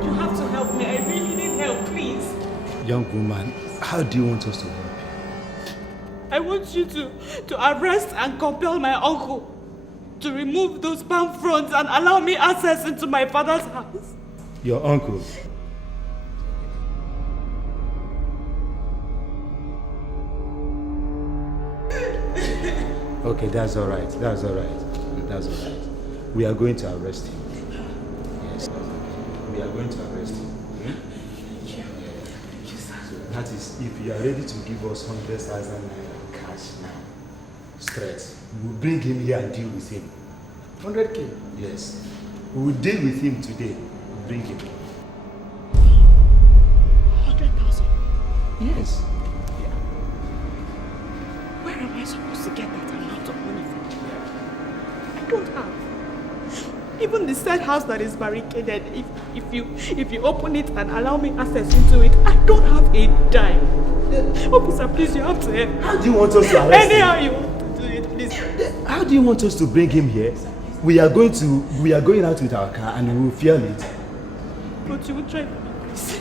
You have to help me. I really need help, please. Young woman, how do you want us to help you? I want you to arrest and compel my uncle to remove those palm fronds and allow me access into my father's house. Your uncle? Okay, that's all right. That's all right. That's all right. We are going to arrest him. Yes. We are going to arrest him. So that is, if you are ready to give us 100,000 naira cash now, straight, we will bring him here and deal with him. 100K? Yes. We will deal with him today. We'll bring him. 100,000? Yes. Where am I supposed to get that amount of money from? I don't have. Even the said house that is barricaded, if you open it and allow me access into it, I don't have a dime. Officer, please, you have to help. How do you want us to arrest him? Anyhow you want to do it, please. How do you want us to bring him here? We are going out with our car and we will fuel it. But you will try for me, please.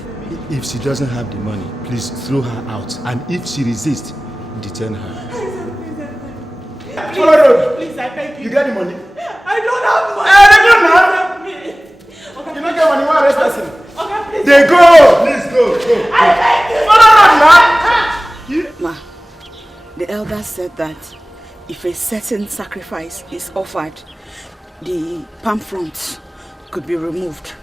If she doesn't have the money, please throw her out. And if she resists, detain her. Please, I beg you. You got the money? I don't have money. Hey, Okay, you don't get money, why arrest person? Okay, please. They go! Please go. I beg you. Ma, the elder said that if a certain sacrifice is offered, the palm fronds could be removed,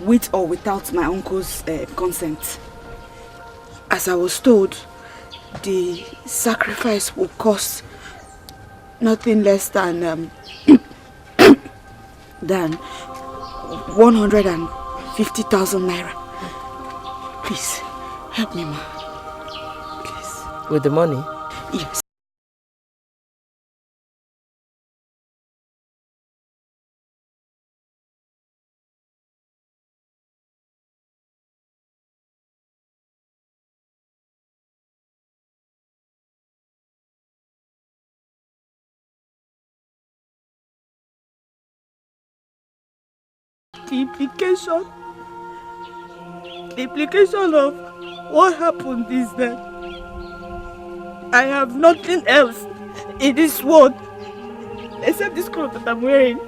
with or without my uncle's consent. As I was told, the sacrifice will cost nothing less than 150,000 naira. Please, help me, ma. Please. With the money? Yes. The implication of what happened is that I have nothing else in this world except this clothes that I'm wearing.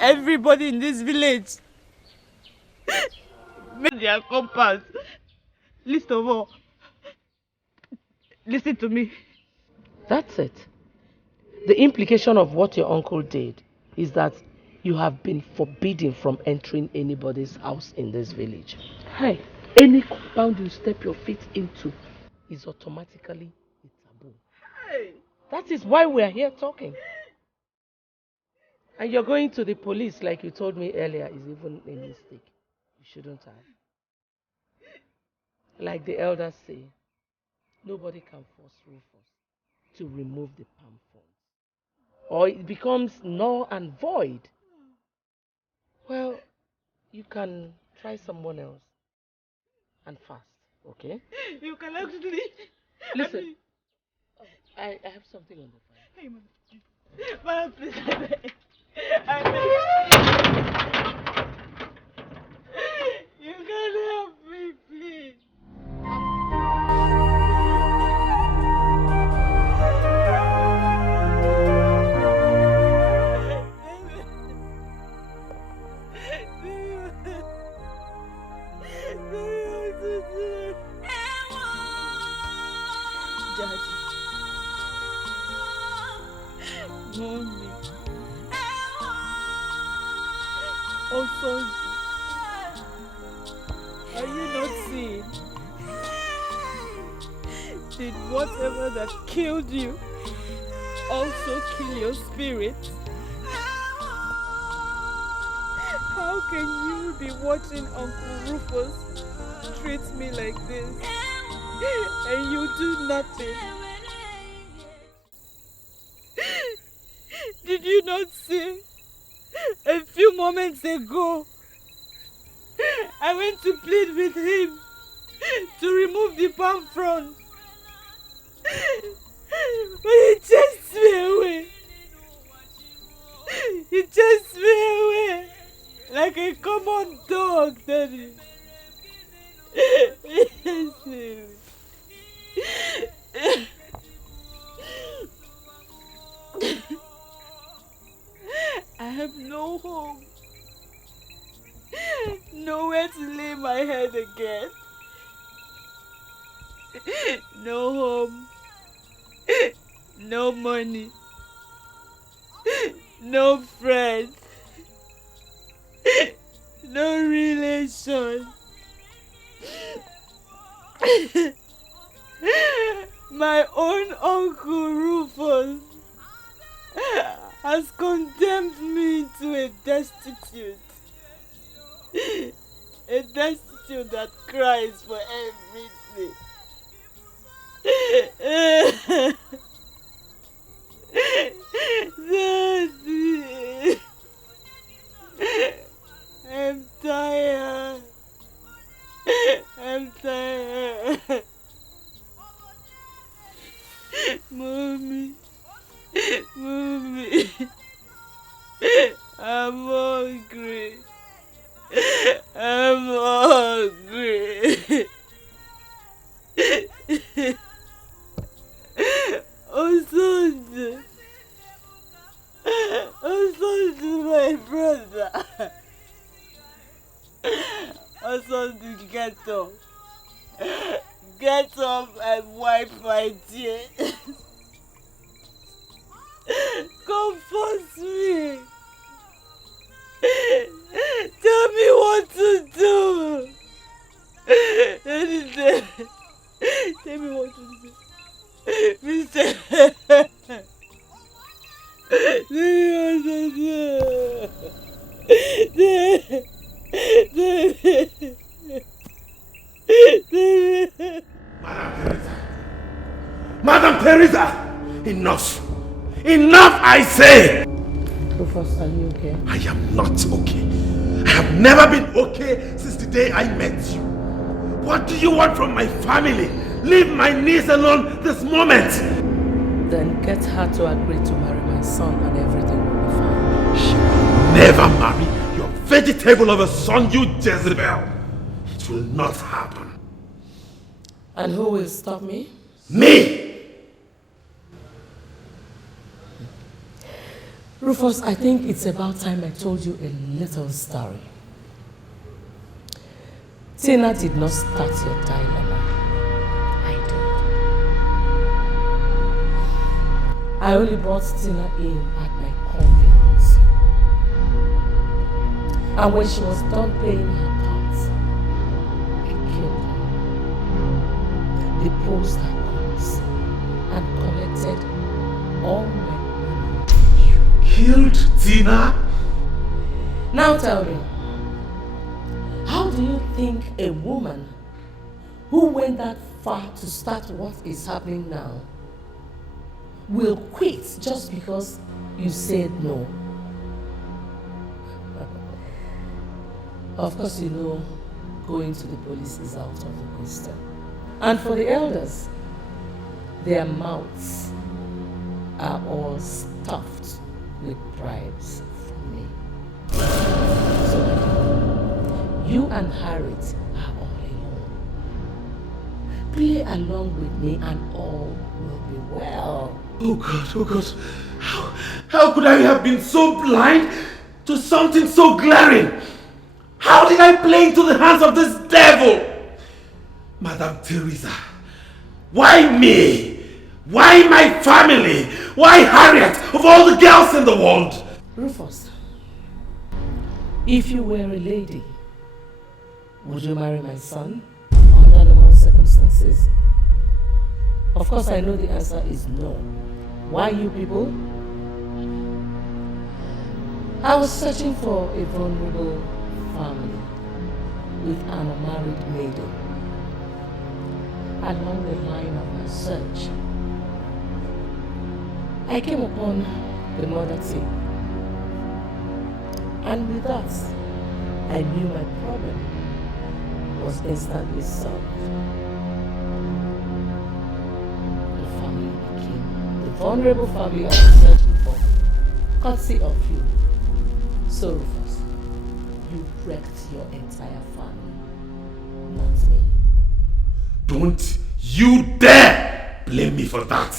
Everybody in this village made their compass. Least of all, listen to me. That's it. The implication of what your uncle did is that you have been forbidden from entering anybody's house in this village. Hey, any compound you step your feet into is automatically a taboo. Hey. That is why we are here talking. And you're going to the police like you told me earlier is even a mistake. You shouldn't have. Like the elders say, nobody can force Rufus to remove the palm fronds, or it becomes null and void. Well, you can try someone else and fast, okay? You can actually... Listen, I have something on the phone. Hey, man, please, I beg. You can help me, please. Daddy. Mommy. Also, are you not seeing? Did whatever that killed you also kill your spirit? How can you be watching Uncle Rufus treat me like this and you do nothing? Did you not see? A few moments ago, I went to plead with him to remove the palm frond. But he chased me away. He chased me away like a common dog, Daddy. I have no home, nowhere to lay my head again. No home, no money, no friend, no relation. My own Uncle Rufus has condemned me to a destitute. A destitute that cries for everything. Daddy, I'm tired. I'm tired. Mommy, Mommy, I'm hungry. I'm hungry. Oh, Sunday, my brother. Something, get up. Get up and wipe my tears. Comfort me. Tell me what to do. Tell me what to do. Mister. Tell me what to do. Madam Teresa! Enough! Enough, I say! Rufus, are you okay? I am not okay. I have never been okay since the day I met you. What do you want from my family? Leave my niece alone this moment! Then get her to agree to marry my son and everything will be fine. She will never marry your vegetable of a son, you Jezebel. It will not happen. And who will stop me? Me! Rufus, I think it's about time I told you a little story. Tina did not start your dilemma. I did. I only brought Tina in at my convenience. And when she was done playing her part, I killed her. Deposed her coins and collected all my money. Killed Tina? Now tell me, how do you think a woman who went that far to start what is happening now will quit just because you said no? Of course, you know, going to the police is out of the question. And for the elders, their mouths are all stuffed with bribes from me. So you and Harriet are all alone. Play along with me and all will be well. Oh God, how could I have been so blind to something so glaring? How did I play into the hands of this devil? Madam Teresa, why me? Why my family? Why Harriet of all the girls in the world? Rufus, if you were a lady, would you marry my son under normal circumstances? Of course, I know the answer is no. Why you people? I was searching for a vulnerable family with an unmarried maiden. Along the line of my search, I came upon the mother team. And with that, I knew my problem was instantly solved. The family became the vulnerable family I was searching for, courtesy of you. So, Rufus, you wrecked your entire family, not me. Don't you dare blame me for that!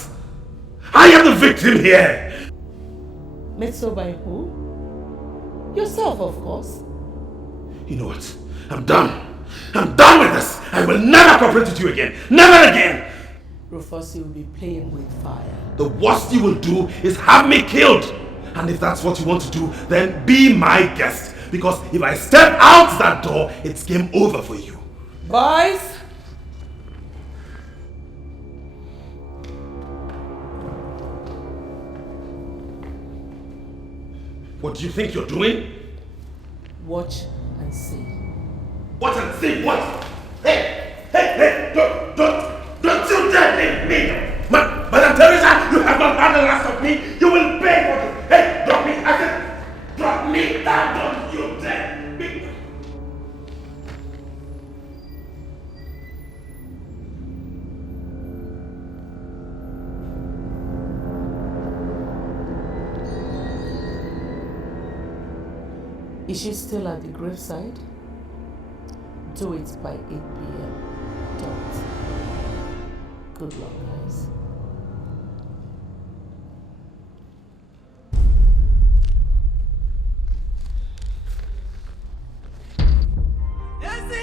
I am the victim here! Made so by who? Yourself, of course. You know what? I'm done. I'm done with this. I will never cooperate with you again. Never again. Rufus, you'll be playing with fire. The worst you will do is have me killed. And if that's what you want to do, then be my guest. Because if I step out that door, it's game over for you. Boys! What do you think you're doing? Watch and see. Watch and see what? Hey, don't you dare leave me! Madam Teresa, you have not had the last of me. You will pay for this. Hey, drop me. I said, drop me down. Don't you dare. Is she still at the graveside? Do it by 8 p.m. Don't. Good luck, guys. That's it!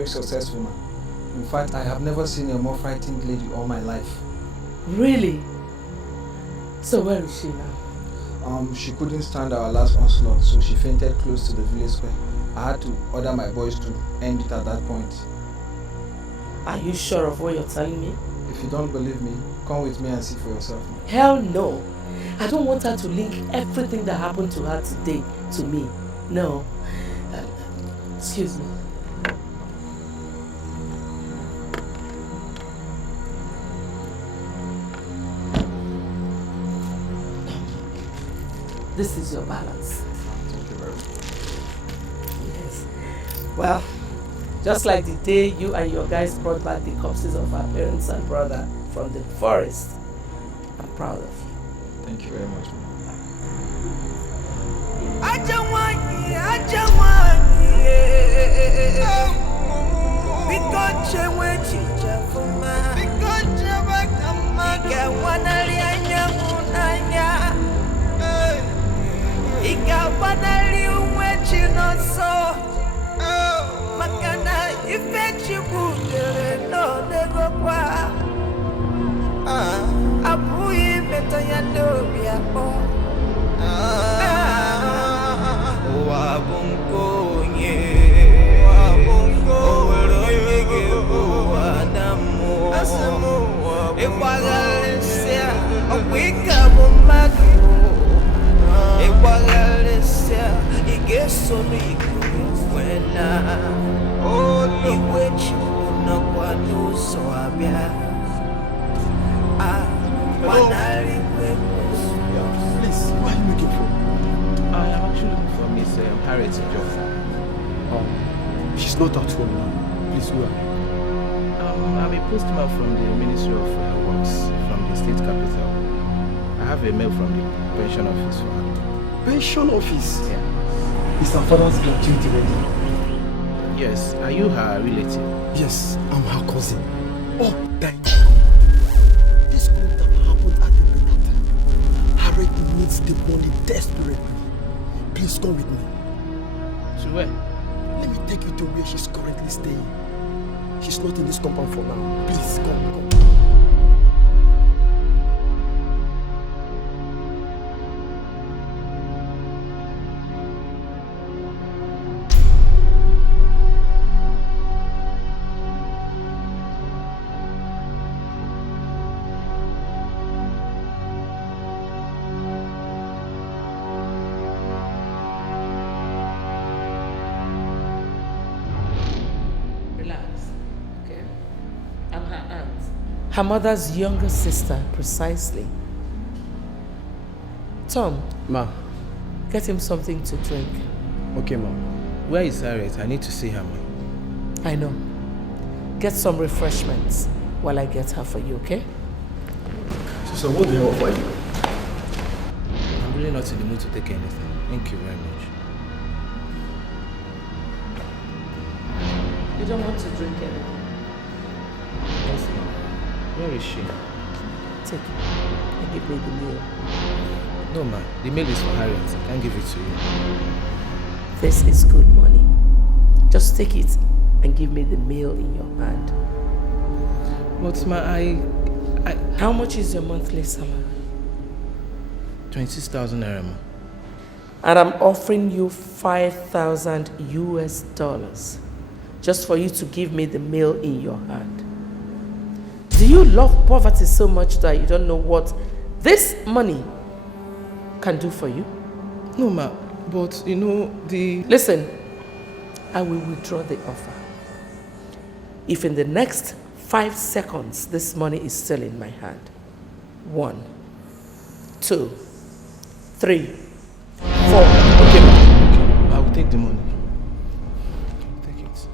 very successful, man. In fact, I have never seen a more frightened lady all my life. Really? So where is she now? She couldn't stand our last onslaught, so she fainted close to the village square. I had to order my boys to end it at that point. Are you sure of what you're telling me? If you don't believe me, come with me and see for yourself. Hell no. I don't want her to link everything that happened to her today to me. No. Excuse me. This is your balance. Thank you very much. Yes. Well, just like the day you and your guys brought back the corpses of our parents and brother from the forest, I'm proud of you. Thank you very much. Please, what are you looking for? I am actually looking for Miss Harriet Job. She's not at home now. Please, who are you? I'm a postman from the Ministry of Works, from the state capital. I have a mail from the pension office for her. Pension office? Yeah. Is her father's gratuity ready? Yes. Are you her relative? Yes, I'm her cousin. Oh, thank you. This couldn't have happened at a better time. Harriet needs the money desperately. Please come with me. To where? Let me take you to where she's currently staying. She's not in this compound for now. Please, come. Her mother's younger sister, precisely. Tom. Ma. Get him something to drink. Okay, Mom. Where is Harriet? I need to see her, Ma. I know. Get some refreshments while I get her for you, okay? So what do you offer you? I'm really not in the mood to take anything. Thank you very much. You don't want to drink anything? Yes, Mom. Where is she? Take it and give me the meal. No, ma. The mail is for Harriet. I can't give it to you. This is good money. Just take it and give me the meal in your hand. But, ma, How much is your monthly salary? 26,000 naira, ma. And I'm offering you $5,000 US just for you to give me the meal in your hand. Do you love poverty so much that you don't know what this money can do for you? No, ma, but you know, Listen, I will withdraw the offer. If in the next 5 seconds this money is still in my hand. 1, 2, 3, 4. Okay, ma. I will take the money. Take it.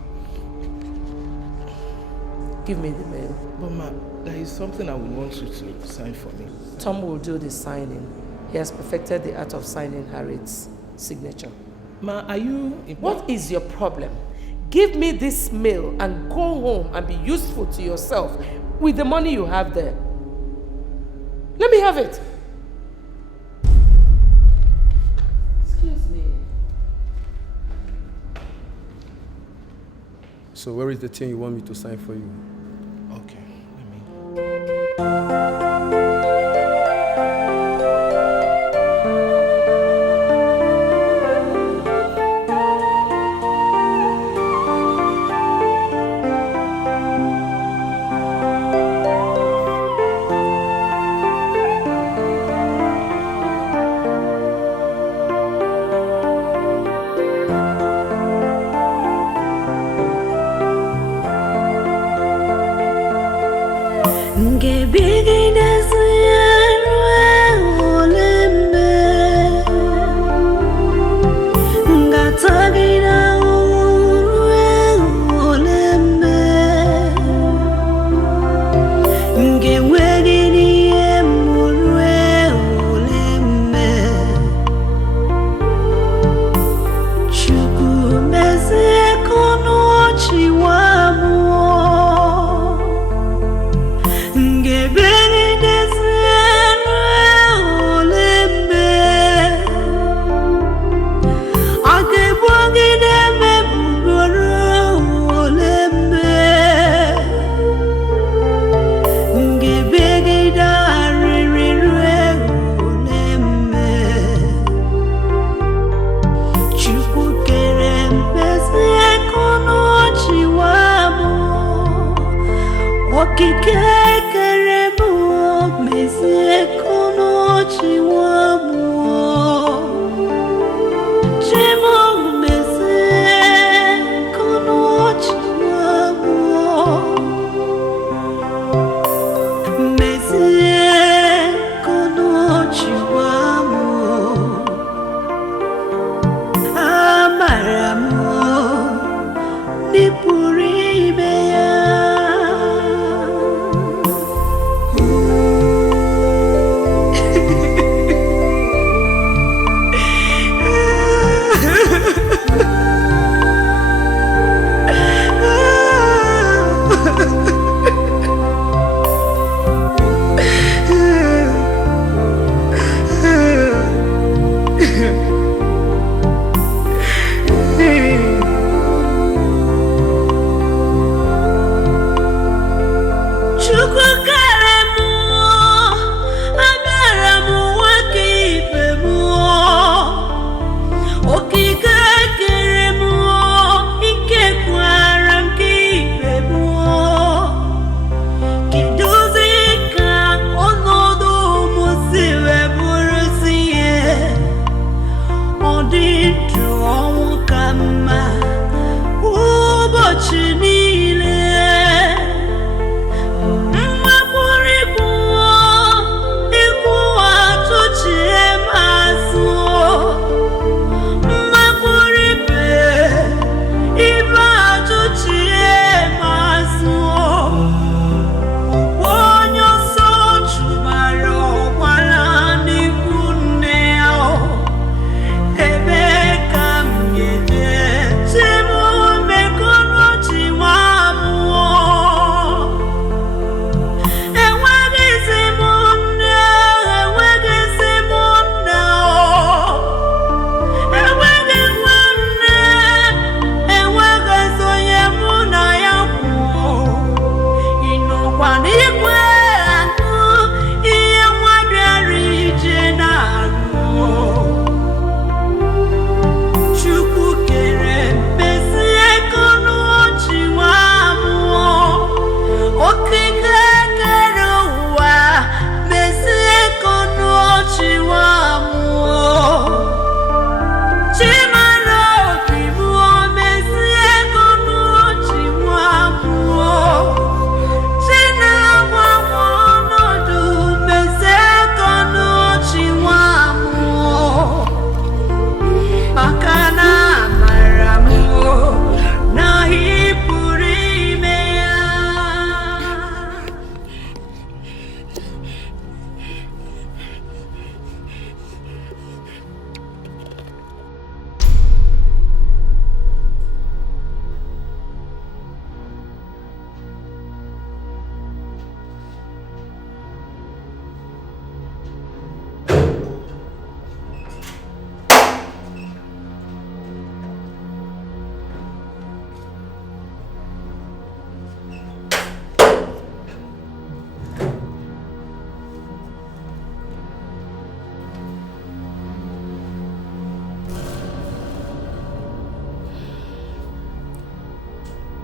Give me the mail. But ma, there is something I would want you to sign for me. Tom will do the signing. He has perfected the art of signing Harriet's signature. Ma, are you... What is your problem? Give me this mail and go home and be useful to yourself with the money you have there. Let me have it. So where is the thing you want me to sign for you? Okay,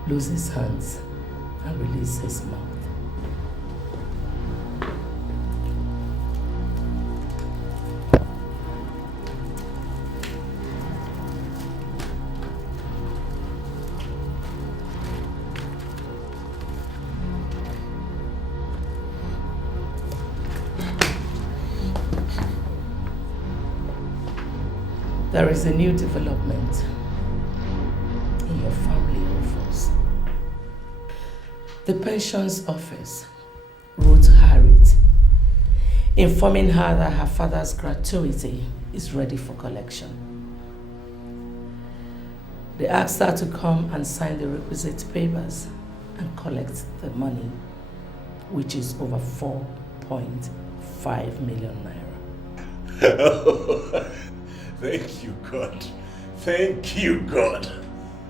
loose his hands and release his mouth. There is a new development in your family, Rufus. The pensions office wrote Harriet, informing her that her father's gratuity is ready for collection. They asked her to come and sign the requisite papers and collect the money, which is over 4.5 million naira. Thank you, God. Thank you, God.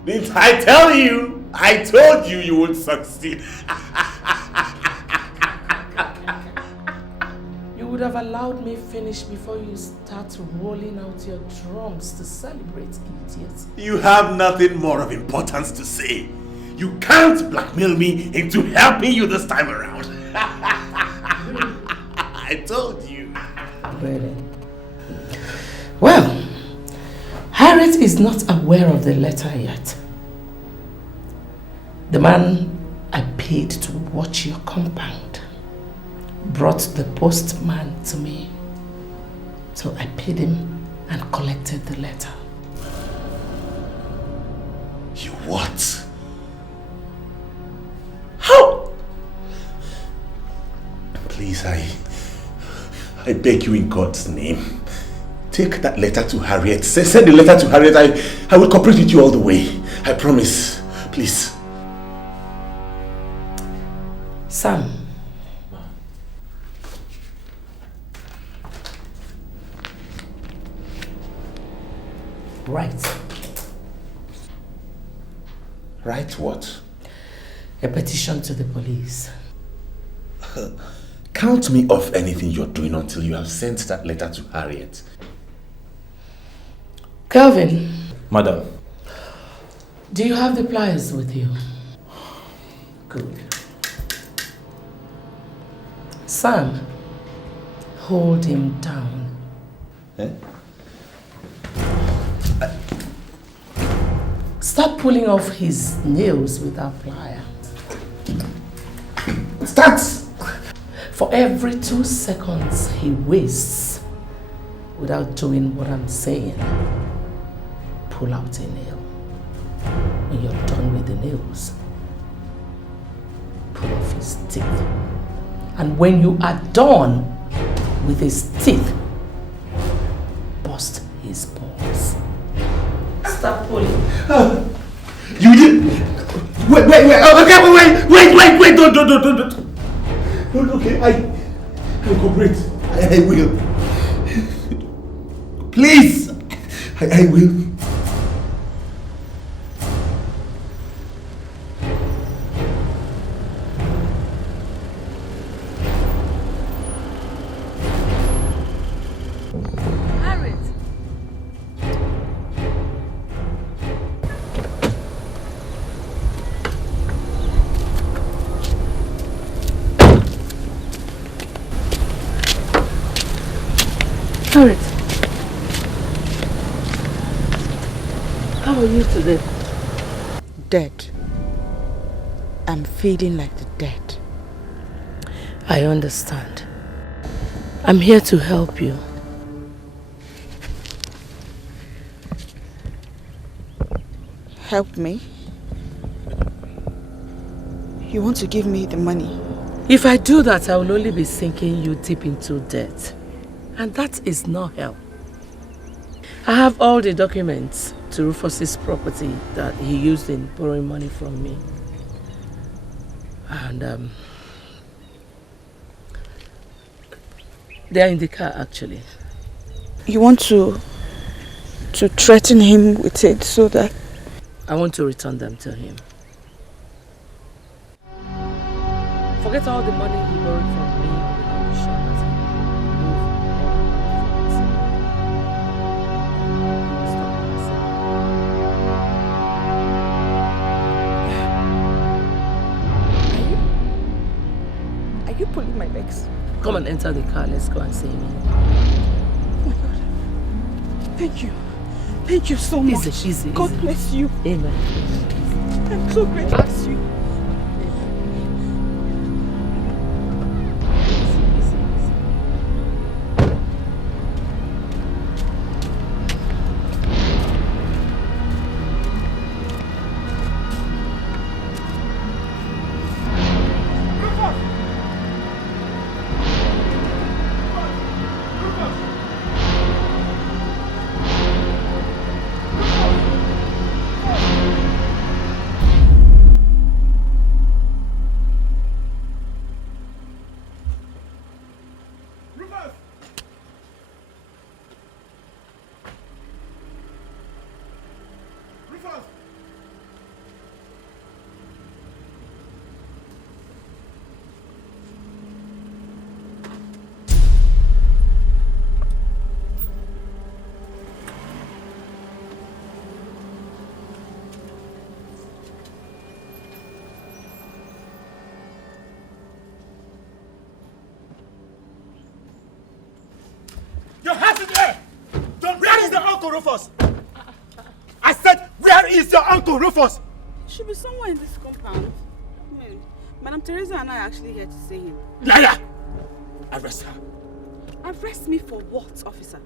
Didn't I tell you? I told you you would succeed. You would have allowed me finish before you start rolling out your drums to celebrate, idiot. You have nothing more of importance to say. You can't blackmail me into helping you this time around. I told you. Really? Well, Harriet is not aware of the letter yet. The man I paid to watch your compound brought the postman to me. So I paid him and collected the letter. You what? How? Please, I beg you in God's name. Take that letter to Harriet. Send the letter to Harriet. I will cooperate with you all the way. I promise. Please. Sam. Right. Write what? A petition to the police. Count me off anything you're doing until you have sent that letter to Harriet. Kelvin. Madam. Do you have the pliers with you? Good. Sam, hold him down. Eh? Start pulling off his nails with that plier. Start! For every 2 seconds he wastes without doing what I'm saying, pull out a nail. When you're done with the nails, pull off his teeth. And when you are done with his teeth, bust his balls. Stop pulling. You did. Wait, okay, wait, don't. Okay, I will cooperate. I will. Please, I will. Harriet, how are you today? Dead. I'm feeling like the dead. I understand. I'm here to help you. Help me? You want to give me the money? If I do that, I will only be sinking you deep into debt. And that is not help. I have all the documents to Rufus's property that he used in borrowing money from me. And they are in the car actually. You want to threaten him with it so that... I want to return them to him. Forget all the money he borrowed from me on the condition that he remove all the pulling my legs. Come and enter the car. Let's go and see him. Oh my God. Thank you. Thank you so much. Easy. God bless you. Amen. I'm so grateful to you. Your hands in the air! Where is the Uncle Rufus? I said, where is your Uncle Rufus? He should be somewhere in this compound. Madam Teresa and I are actually here to see him. Liar! Arrest her. Arrest me for what, officer?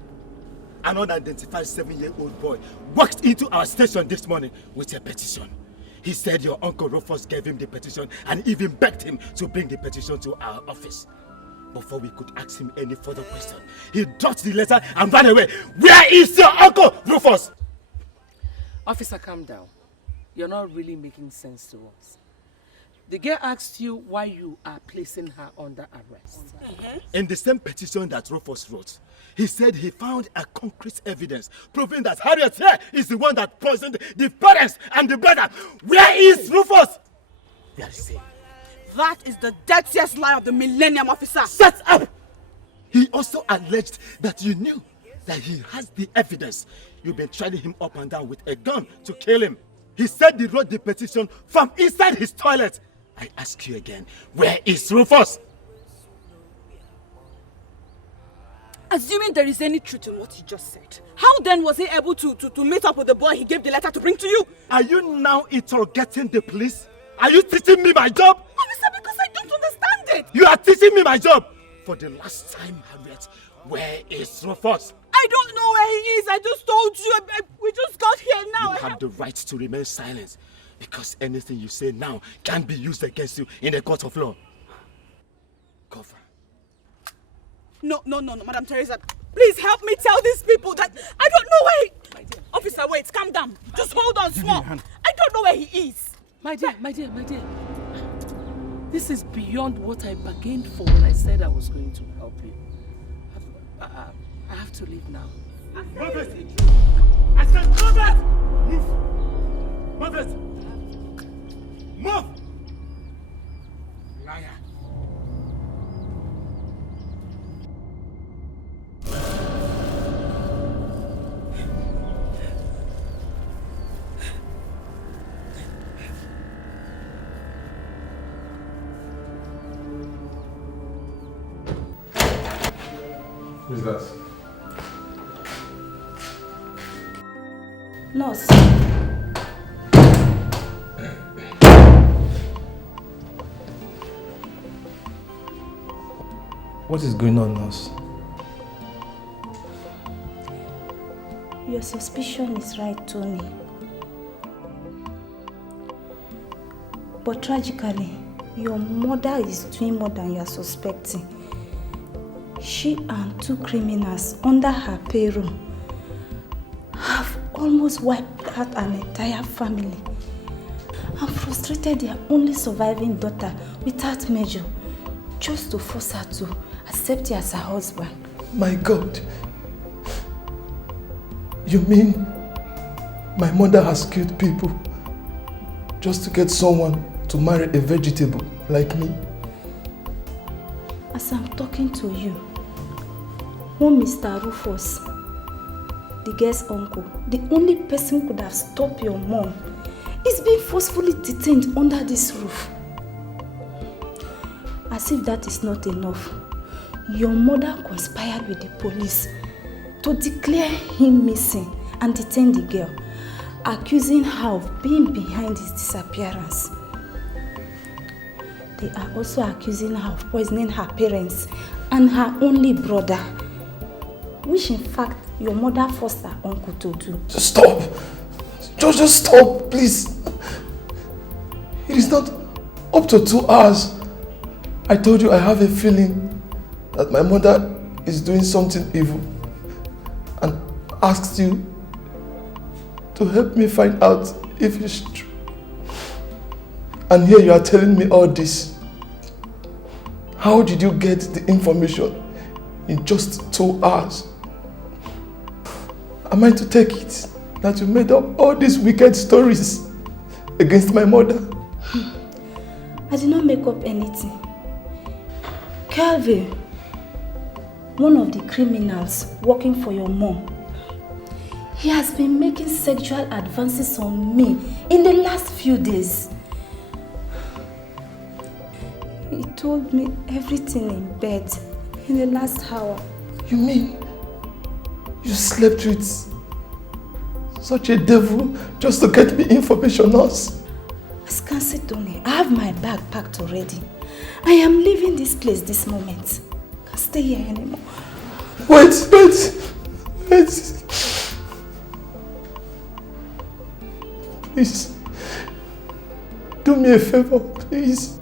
An unidentified 7-year-old boy walked into our station this morning with a petition. He said your Uncle Rufus gave him the petition and even begged him to bring the petition to our office. Before we could ask him any further question, he dropped the letter and ran away. Where is your Uncle Rufus? Officer, calm down. You're not really making sense to us. The girl asked you why you are placing her under arrest. In the same petition that Rufus wrote, he said he found a concrete evidence proving that Harriet here is the one that poisoned the parents and the brother. Where is Rufus? Where is he? That is the dirtiest lie of the millennium, officer. Shut up! He also alleged that you knew that he has the evidence. You've been trailing him up and down with a gun to kill him. He said he wrote the petition from inside his toilet. I ask you again, where is Rufus? Assuming there is any truth in what he just said, how then was he able to meet up with the boy he gave the letter to bring to you? Are you now interrogating the police? Are you teaching me my job? Officer, because I don't understand it. You are teaching me my job. For the last time, Harriet, where is Rufus? I don't know where he is. I just told you. We just got here now. You have the right to remain silent because anything you say now can be used against you in the court of law. Cover. No, Madam Teresa. Please help me tell these people that I don't know where he... Officer, wait, calm down. Just hold on small. I don't know where he is. My dear. This is beyond what I bargained for when I said I was going to help you. I have to leave now. Move it! I said move it! Move! Move it! Move! Liar! Who's that? Nurse. What is going on, nurse? Your suspicion is right, Tony. But tragically, your mother is doing more than you are suspecting. She and 2 criminals under her payroll have almost wiped out an entire family and frustrated their only surviving daughter without measure, just to force her to accept you as her husband. My God. You mean my mother has killed people just to get someone to marry a vegetable like me? As I'm talking to you, one Mr. Rufus, the girl's uncle, the only person who could have stopped your mom, is being forcefully detained under this roof. As if that is not enough, your mother conspired with the police to declare him missing and detain the girl, accusing her of being behind his disappearance. They are also accusing her of poisoning her parents and her only brother, which in fact your mother forced her uncle to do. Stop! Just stop, please. It is not up to 2 hours. I told you I have a feeling that my mother is doing something evil and asked you to help me find out if it's true. And here you are telling me all this. How did you get the information in just 2 hours? Am I to take it that you made up all these wicked stories against my mother? I did not make up anything. Calvin, one of the criminals working for your mom, he has been making sexual advances on me in the last few days. He told me everything in bed in the last hour. You mean you slept with such a devil just to get me information on us? Scansi Tony, I have my bag packed already. I am leaving this place this moment. I can't stay here anymore. Wait. Please, do me a favor, please.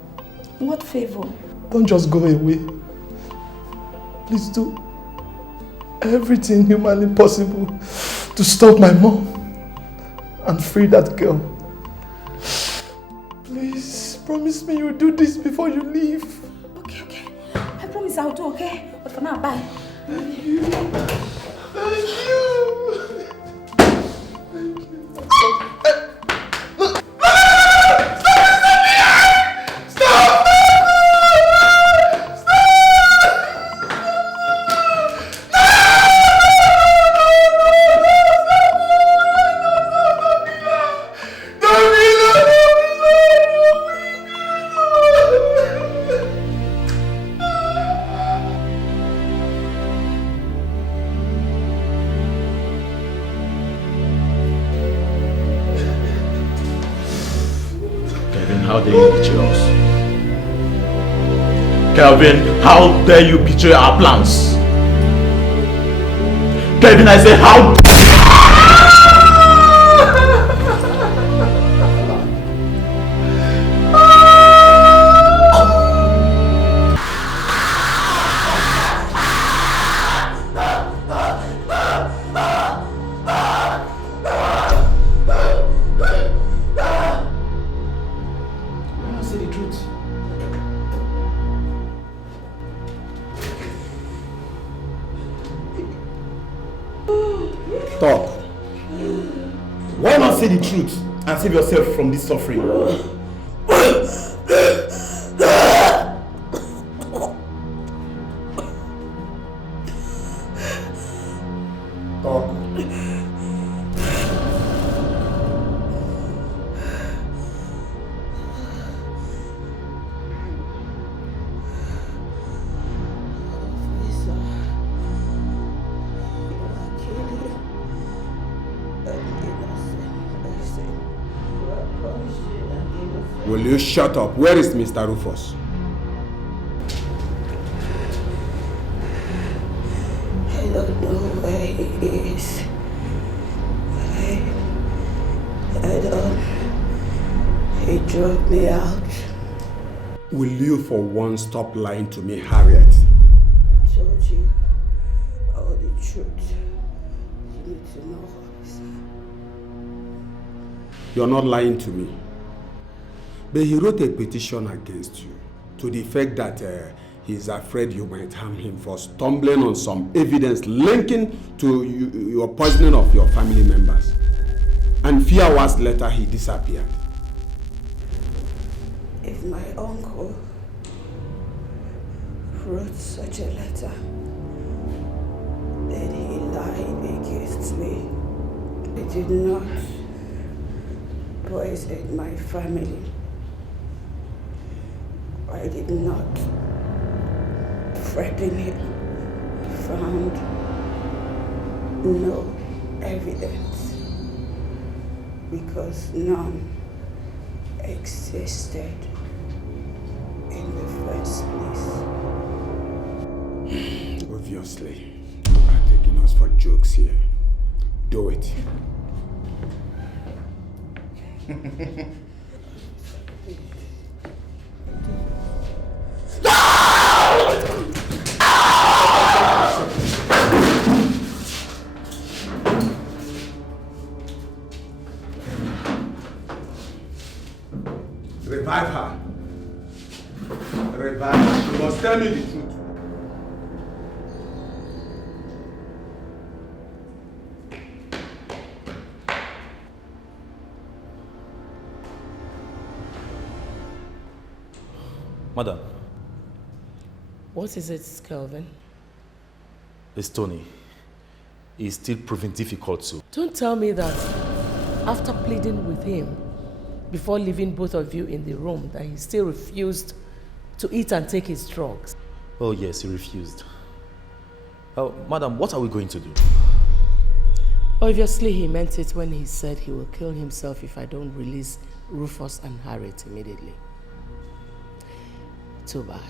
What favor? Don't just go away. Please do everything humanly possible to stop my mom and free that girl. Please, promise me you'll do this before you leave. Okay. I promise I'll do, okay? But for now, bye. Thank you. Kelvin, how dare you betray our plans? Kelvin, I say, how Talk. Why not say the truth and save yourself from this suffering? Talk. Will you shut up? Where is Mr. Rufus? I don't know where he is. I don't. He drove me out. Will you for once stop lying to me, Harriet? I told you all the truth. You need to know this. You're not lying to me. But he wrote a petition against you to the effect that he's afraid you might harm him for stumbling on some evidence linking to your poisoning of your family members. And few hours later, he disappeared. If my uncle wrote such a letter, then he lied against me. I did not poison my family. I did not threatened him. Found no evidence because none existed in the first place. Obviously, you are taking us for jokes here. Do it. Revive her. Revive her. You must tell me the truth. Madam. What is it, Kelvin? It's Tony. He's still proving difficult to. Don't tell me that after pleading with him, before leaving both of you in the room, that he still refused to eat and take his drugs. Oh yes, he refused. Madam, what are we going to do? Obviously, he meant it when he said he will kill himself if I don't release Rufus and Harriet immediately. Too bad.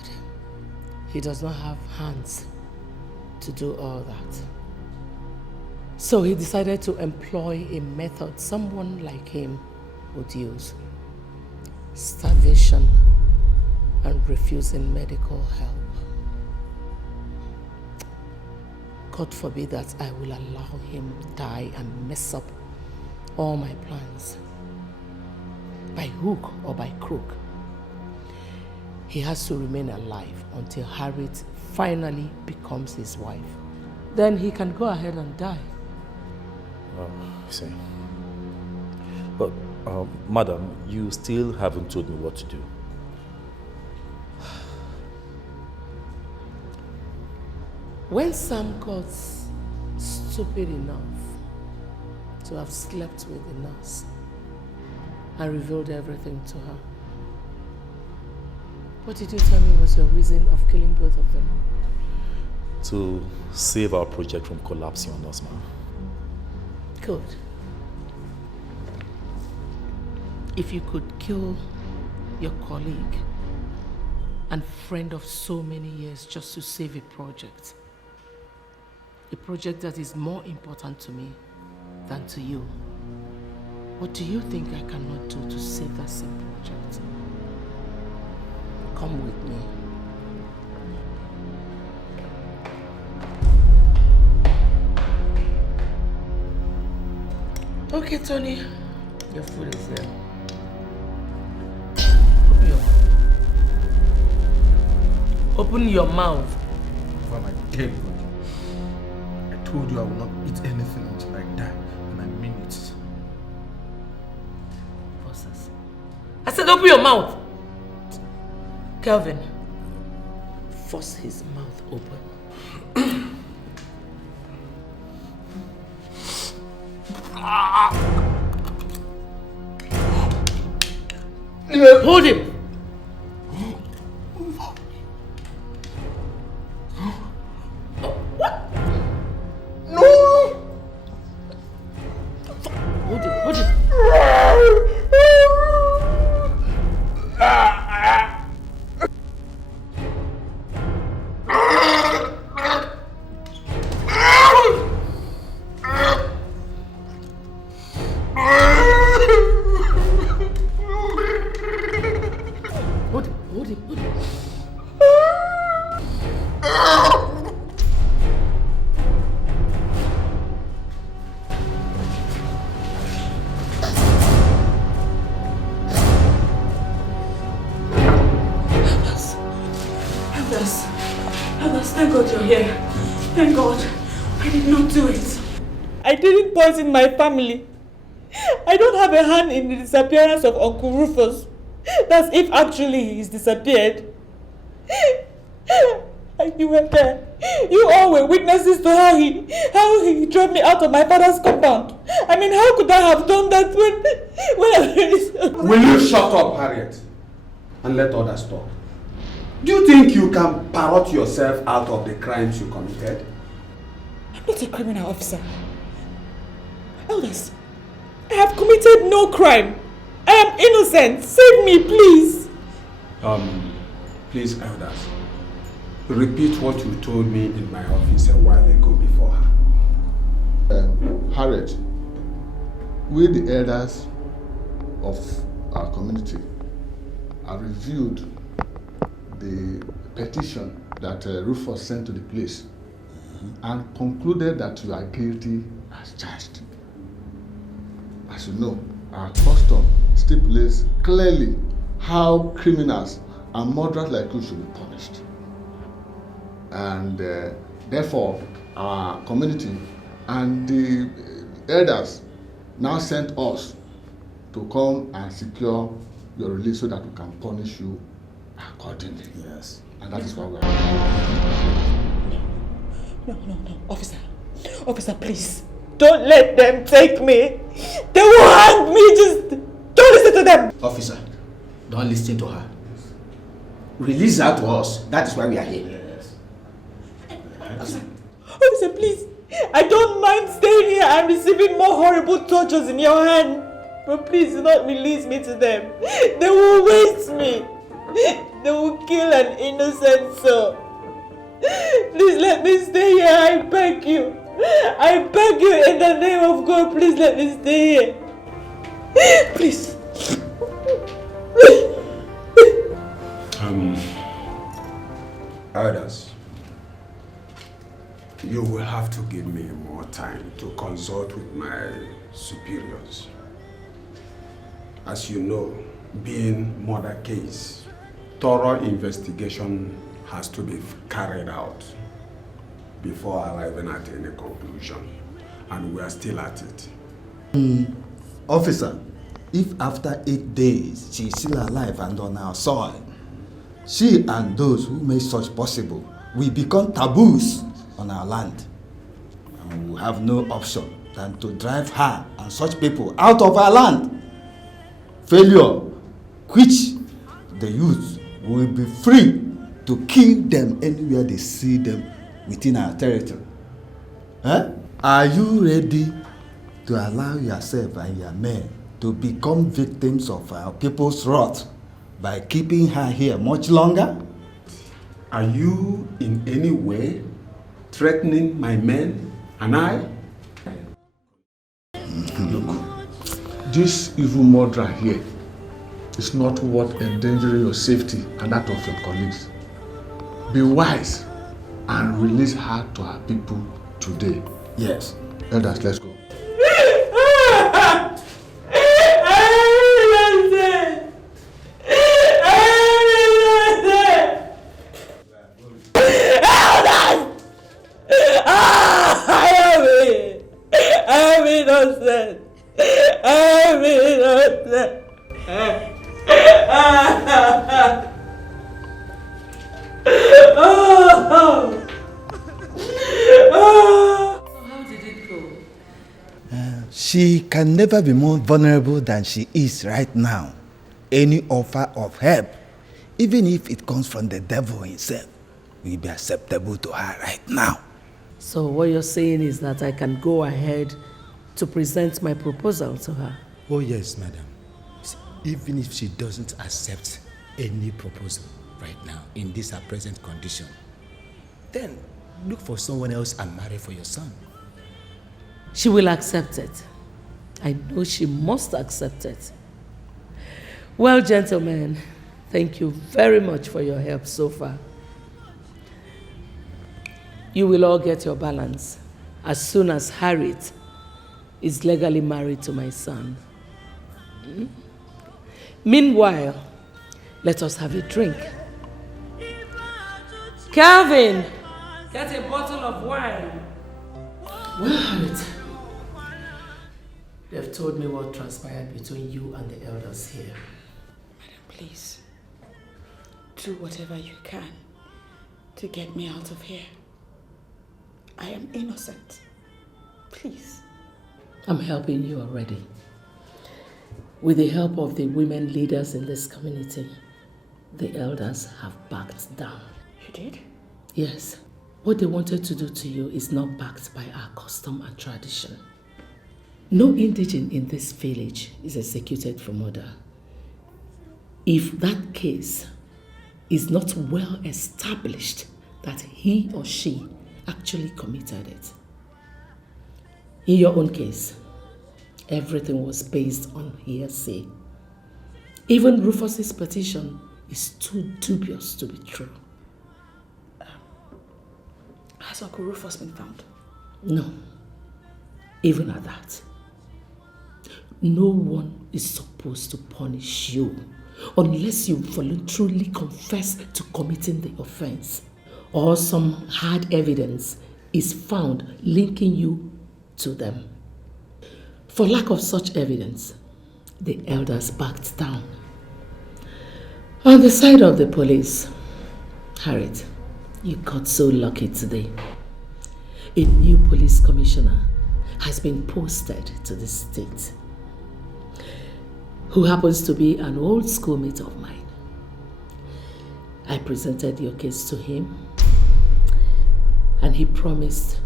He does not have hands to do all that. So he decided to employ a method someone like him would use. Starvation and refusing medical help. God forbid that I will allow him die and mess up all my plans. By hook or by crook. He has to remain alive until Harriet finally becomes his wife. Then he can go ahead and die. Oh, I see. But, madam, you still haven't told me what to do. When Sam got stupid enough to have slept with the nurse and revealed everything to her, what did you tell me was your reason of killing both of them? To save our project from collapsing on us, ma'am. Good. If you could kill your colleague and friend of so many years just to save a project that is more important to me than to you, what do you think I cannot do to save that same project? Come with me. Okay, Tony. Your food is here. Open your mouth. For my dead body. I told you I will not eat anything until I die, and I mean it. Process. I said open your mouth. Kelvin, force his mouth open. Hold him. What? No. Hold him. Hold him. Thank God you're here. Thank God. I did not do it. I didn't poison my family. I don't have a hand in the disappearance of Uncle Rufus. That's if actually he's disappeared. You were there. You all were witnesses to how he drove me out of my father's compound. I mean, how could I have done that when Will you shut up, Harriet, and let others talk? Do you think you can parrot yourself out of the crimes you committed? I'm not a criminal, officer. Elders, I have committed no crime. I am innocent. Save me, please. Please, elders, repeat what you told me in my office a while ago before her. Harriet, we the elders of our community have reviewed the petition that Rufus sent to the police and concluded that you are guilty as charged. As you know, our custom stipulates clearly how criminals and murderers like you should be punished. And therefore, our community and the elders now sent us to come and secure your release so that we can punish you accordingly. Yes. And that is why we are No, officer. Officer, please. Don't let them take me. They will hang me. Just don't listen to them. Officer, don't listen to her. Release her to us. That is why we are here. Yes. Officer, please. I don't mind staying here and receiving more horrible tortures in your hand. But please do not release me to them. They will waste me. They will kill an innocent soul. Please let me stay here. I beg you. I beg you in the name of God. Please let me stay here. Please. Elders, you will have to give me more time to consult with my superiors. As you know, being murder case, thorough investigation has to be carried out before arriving at any conclusion, and we are still at it. Officer, if after 8 days she is still alive and on our soil, she and those who make such possible will become taboos on our land. And we have no option than to drive her and such people out of our land. Failure, which the youth will be free to kill them anywhere they see them within our territory. Are you ready to allow yourself and your men to become victims of our people's wrath by keeping her here much longer? Are you in any way threatening my men and I? Look, this evil murderer here is not worth endangering your safety and that of your colleagues. Be wise and release her to her people today. Yes. Elders, let's go. She can never be more vulnerable than she is right now. Any offer of help, even if it comes from the devil himself, will be acceptable to her right now. So what you're saying is that I can go ahead to present my proposal to her? Oh yes, madam. Even if she doesn't accept any proposal right now, in this her present condition, then look for someone else and marry for your son. She will accept it. I know she must accept it. Well, gentlemen, thank you very much for your help so far. You will all get your balance as soon as Harriet is legally married to my son. Meanwhile, let us have a drink. Calvin, get a bottle of wine. Well, Harriet, they've told me what transpired between you and the elders here. Madam, please, do whatever you can to get me out of here. I am innocent. Please. I'm helping you already. With the help of the women leaders in this community, The elders have backed down. You did? Yes. What they wanted to do to you is not backed by our custom and tradition. No indigene in this village is executed for murder. If that case is not well established that he or she actually committed it. In your own case, everything was based on hearsay. Even Rufus's petition is too dubious to be true. Has Uncle Rufus been found? No. Even at that. No one is supposed to punish you unless you voluntarily confess to committing the offense or some hard evidence is found linking you to them. For lack of such evidence, the elders backed down. On the side of the police, Harriet, you got so lucky today. A new police commissioner has been posted to the state, who happens to be an old schoolmate of mine. I presented your case to him, and he promised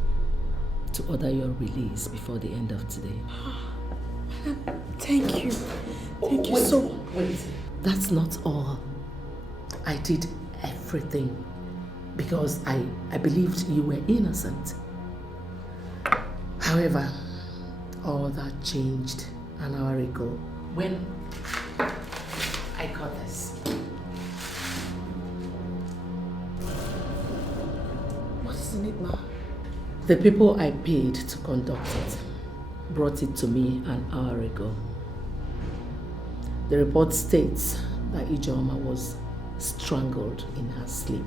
to order your release before the end of today. Thank you. Thank you so much. Wait. That's not all. I did everything because I believed you were innocent. However, all that changed an hour ago when I got this. What is in it, Ma? The people I paid to conduct it brought it to me an hour ago. The report states that Chioma was strangled in her sleep.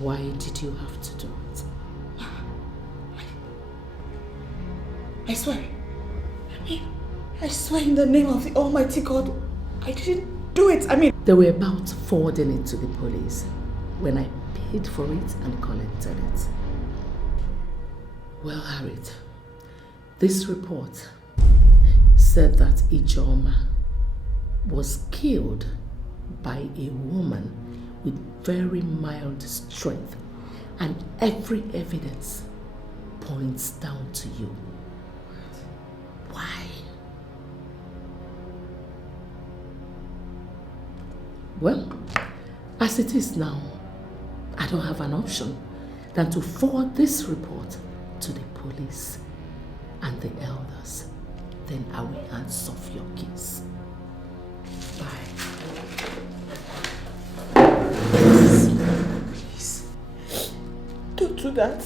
Why did you have to do it? I swear. I swear in the name of the Almighty God, I didn't do it. They were about forwarding it to the police when I paid for it and collected it. Well, Harriet, this report said that Chioma was killed by a woman with very mild strength, and every evidence points down to you. Why? Well, as it is now, I don't have an option than to forward this report to the police and the elders. Then I will hands off your case. Bye. Please. Don't do that.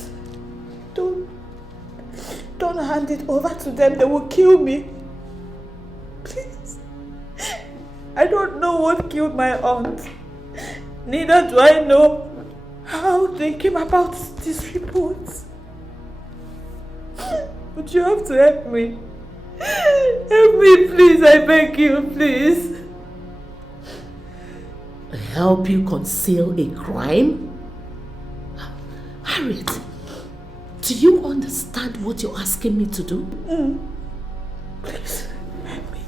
Don't hand it over to them. They will kill me. Please. I don't know what killed my aunt. Neither do I know how they came about these reports. But you have to help me. Help me, please. I beg you, please. Help you conceal a crime? Harriet, do you understand what you're asking me to do? Please, help me.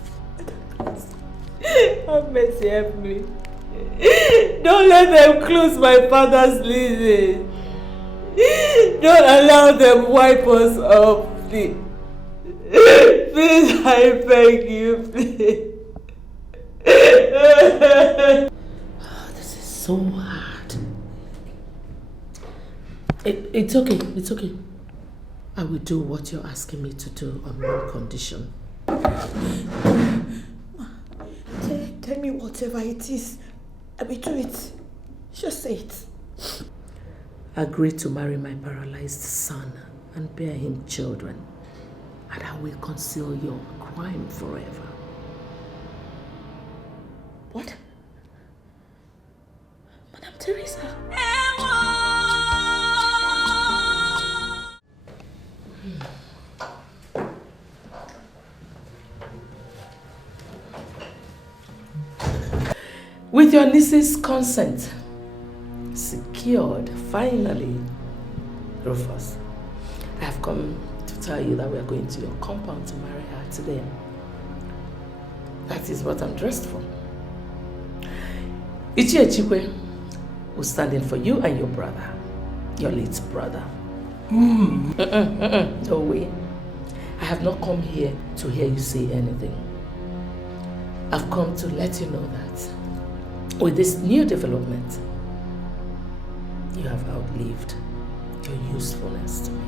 Have mercy, help me. Don't let them close my father's leases. Don't allow them wipe us up, please. Please, I beg you, please. This is so hard. It's okay, it's okay. I will do what you're asking me to do on one condition. Tell me whatever it is. I will do it. Just say it. Agree to marry my paralyzed son and bear him children, and I will conceal your crime forever. What? Madam Teresa? With your niece's consent, secured, finally, Rufus, I have come to tell you that we are going to your compound to marry her today. That is what I'm dressed for. Ichie Chikwe was standing for you and your brother, your late brother. No way. I have not come here to hear you say anything. I've come to let you know that with this new development, you have outlived your usefulness to me.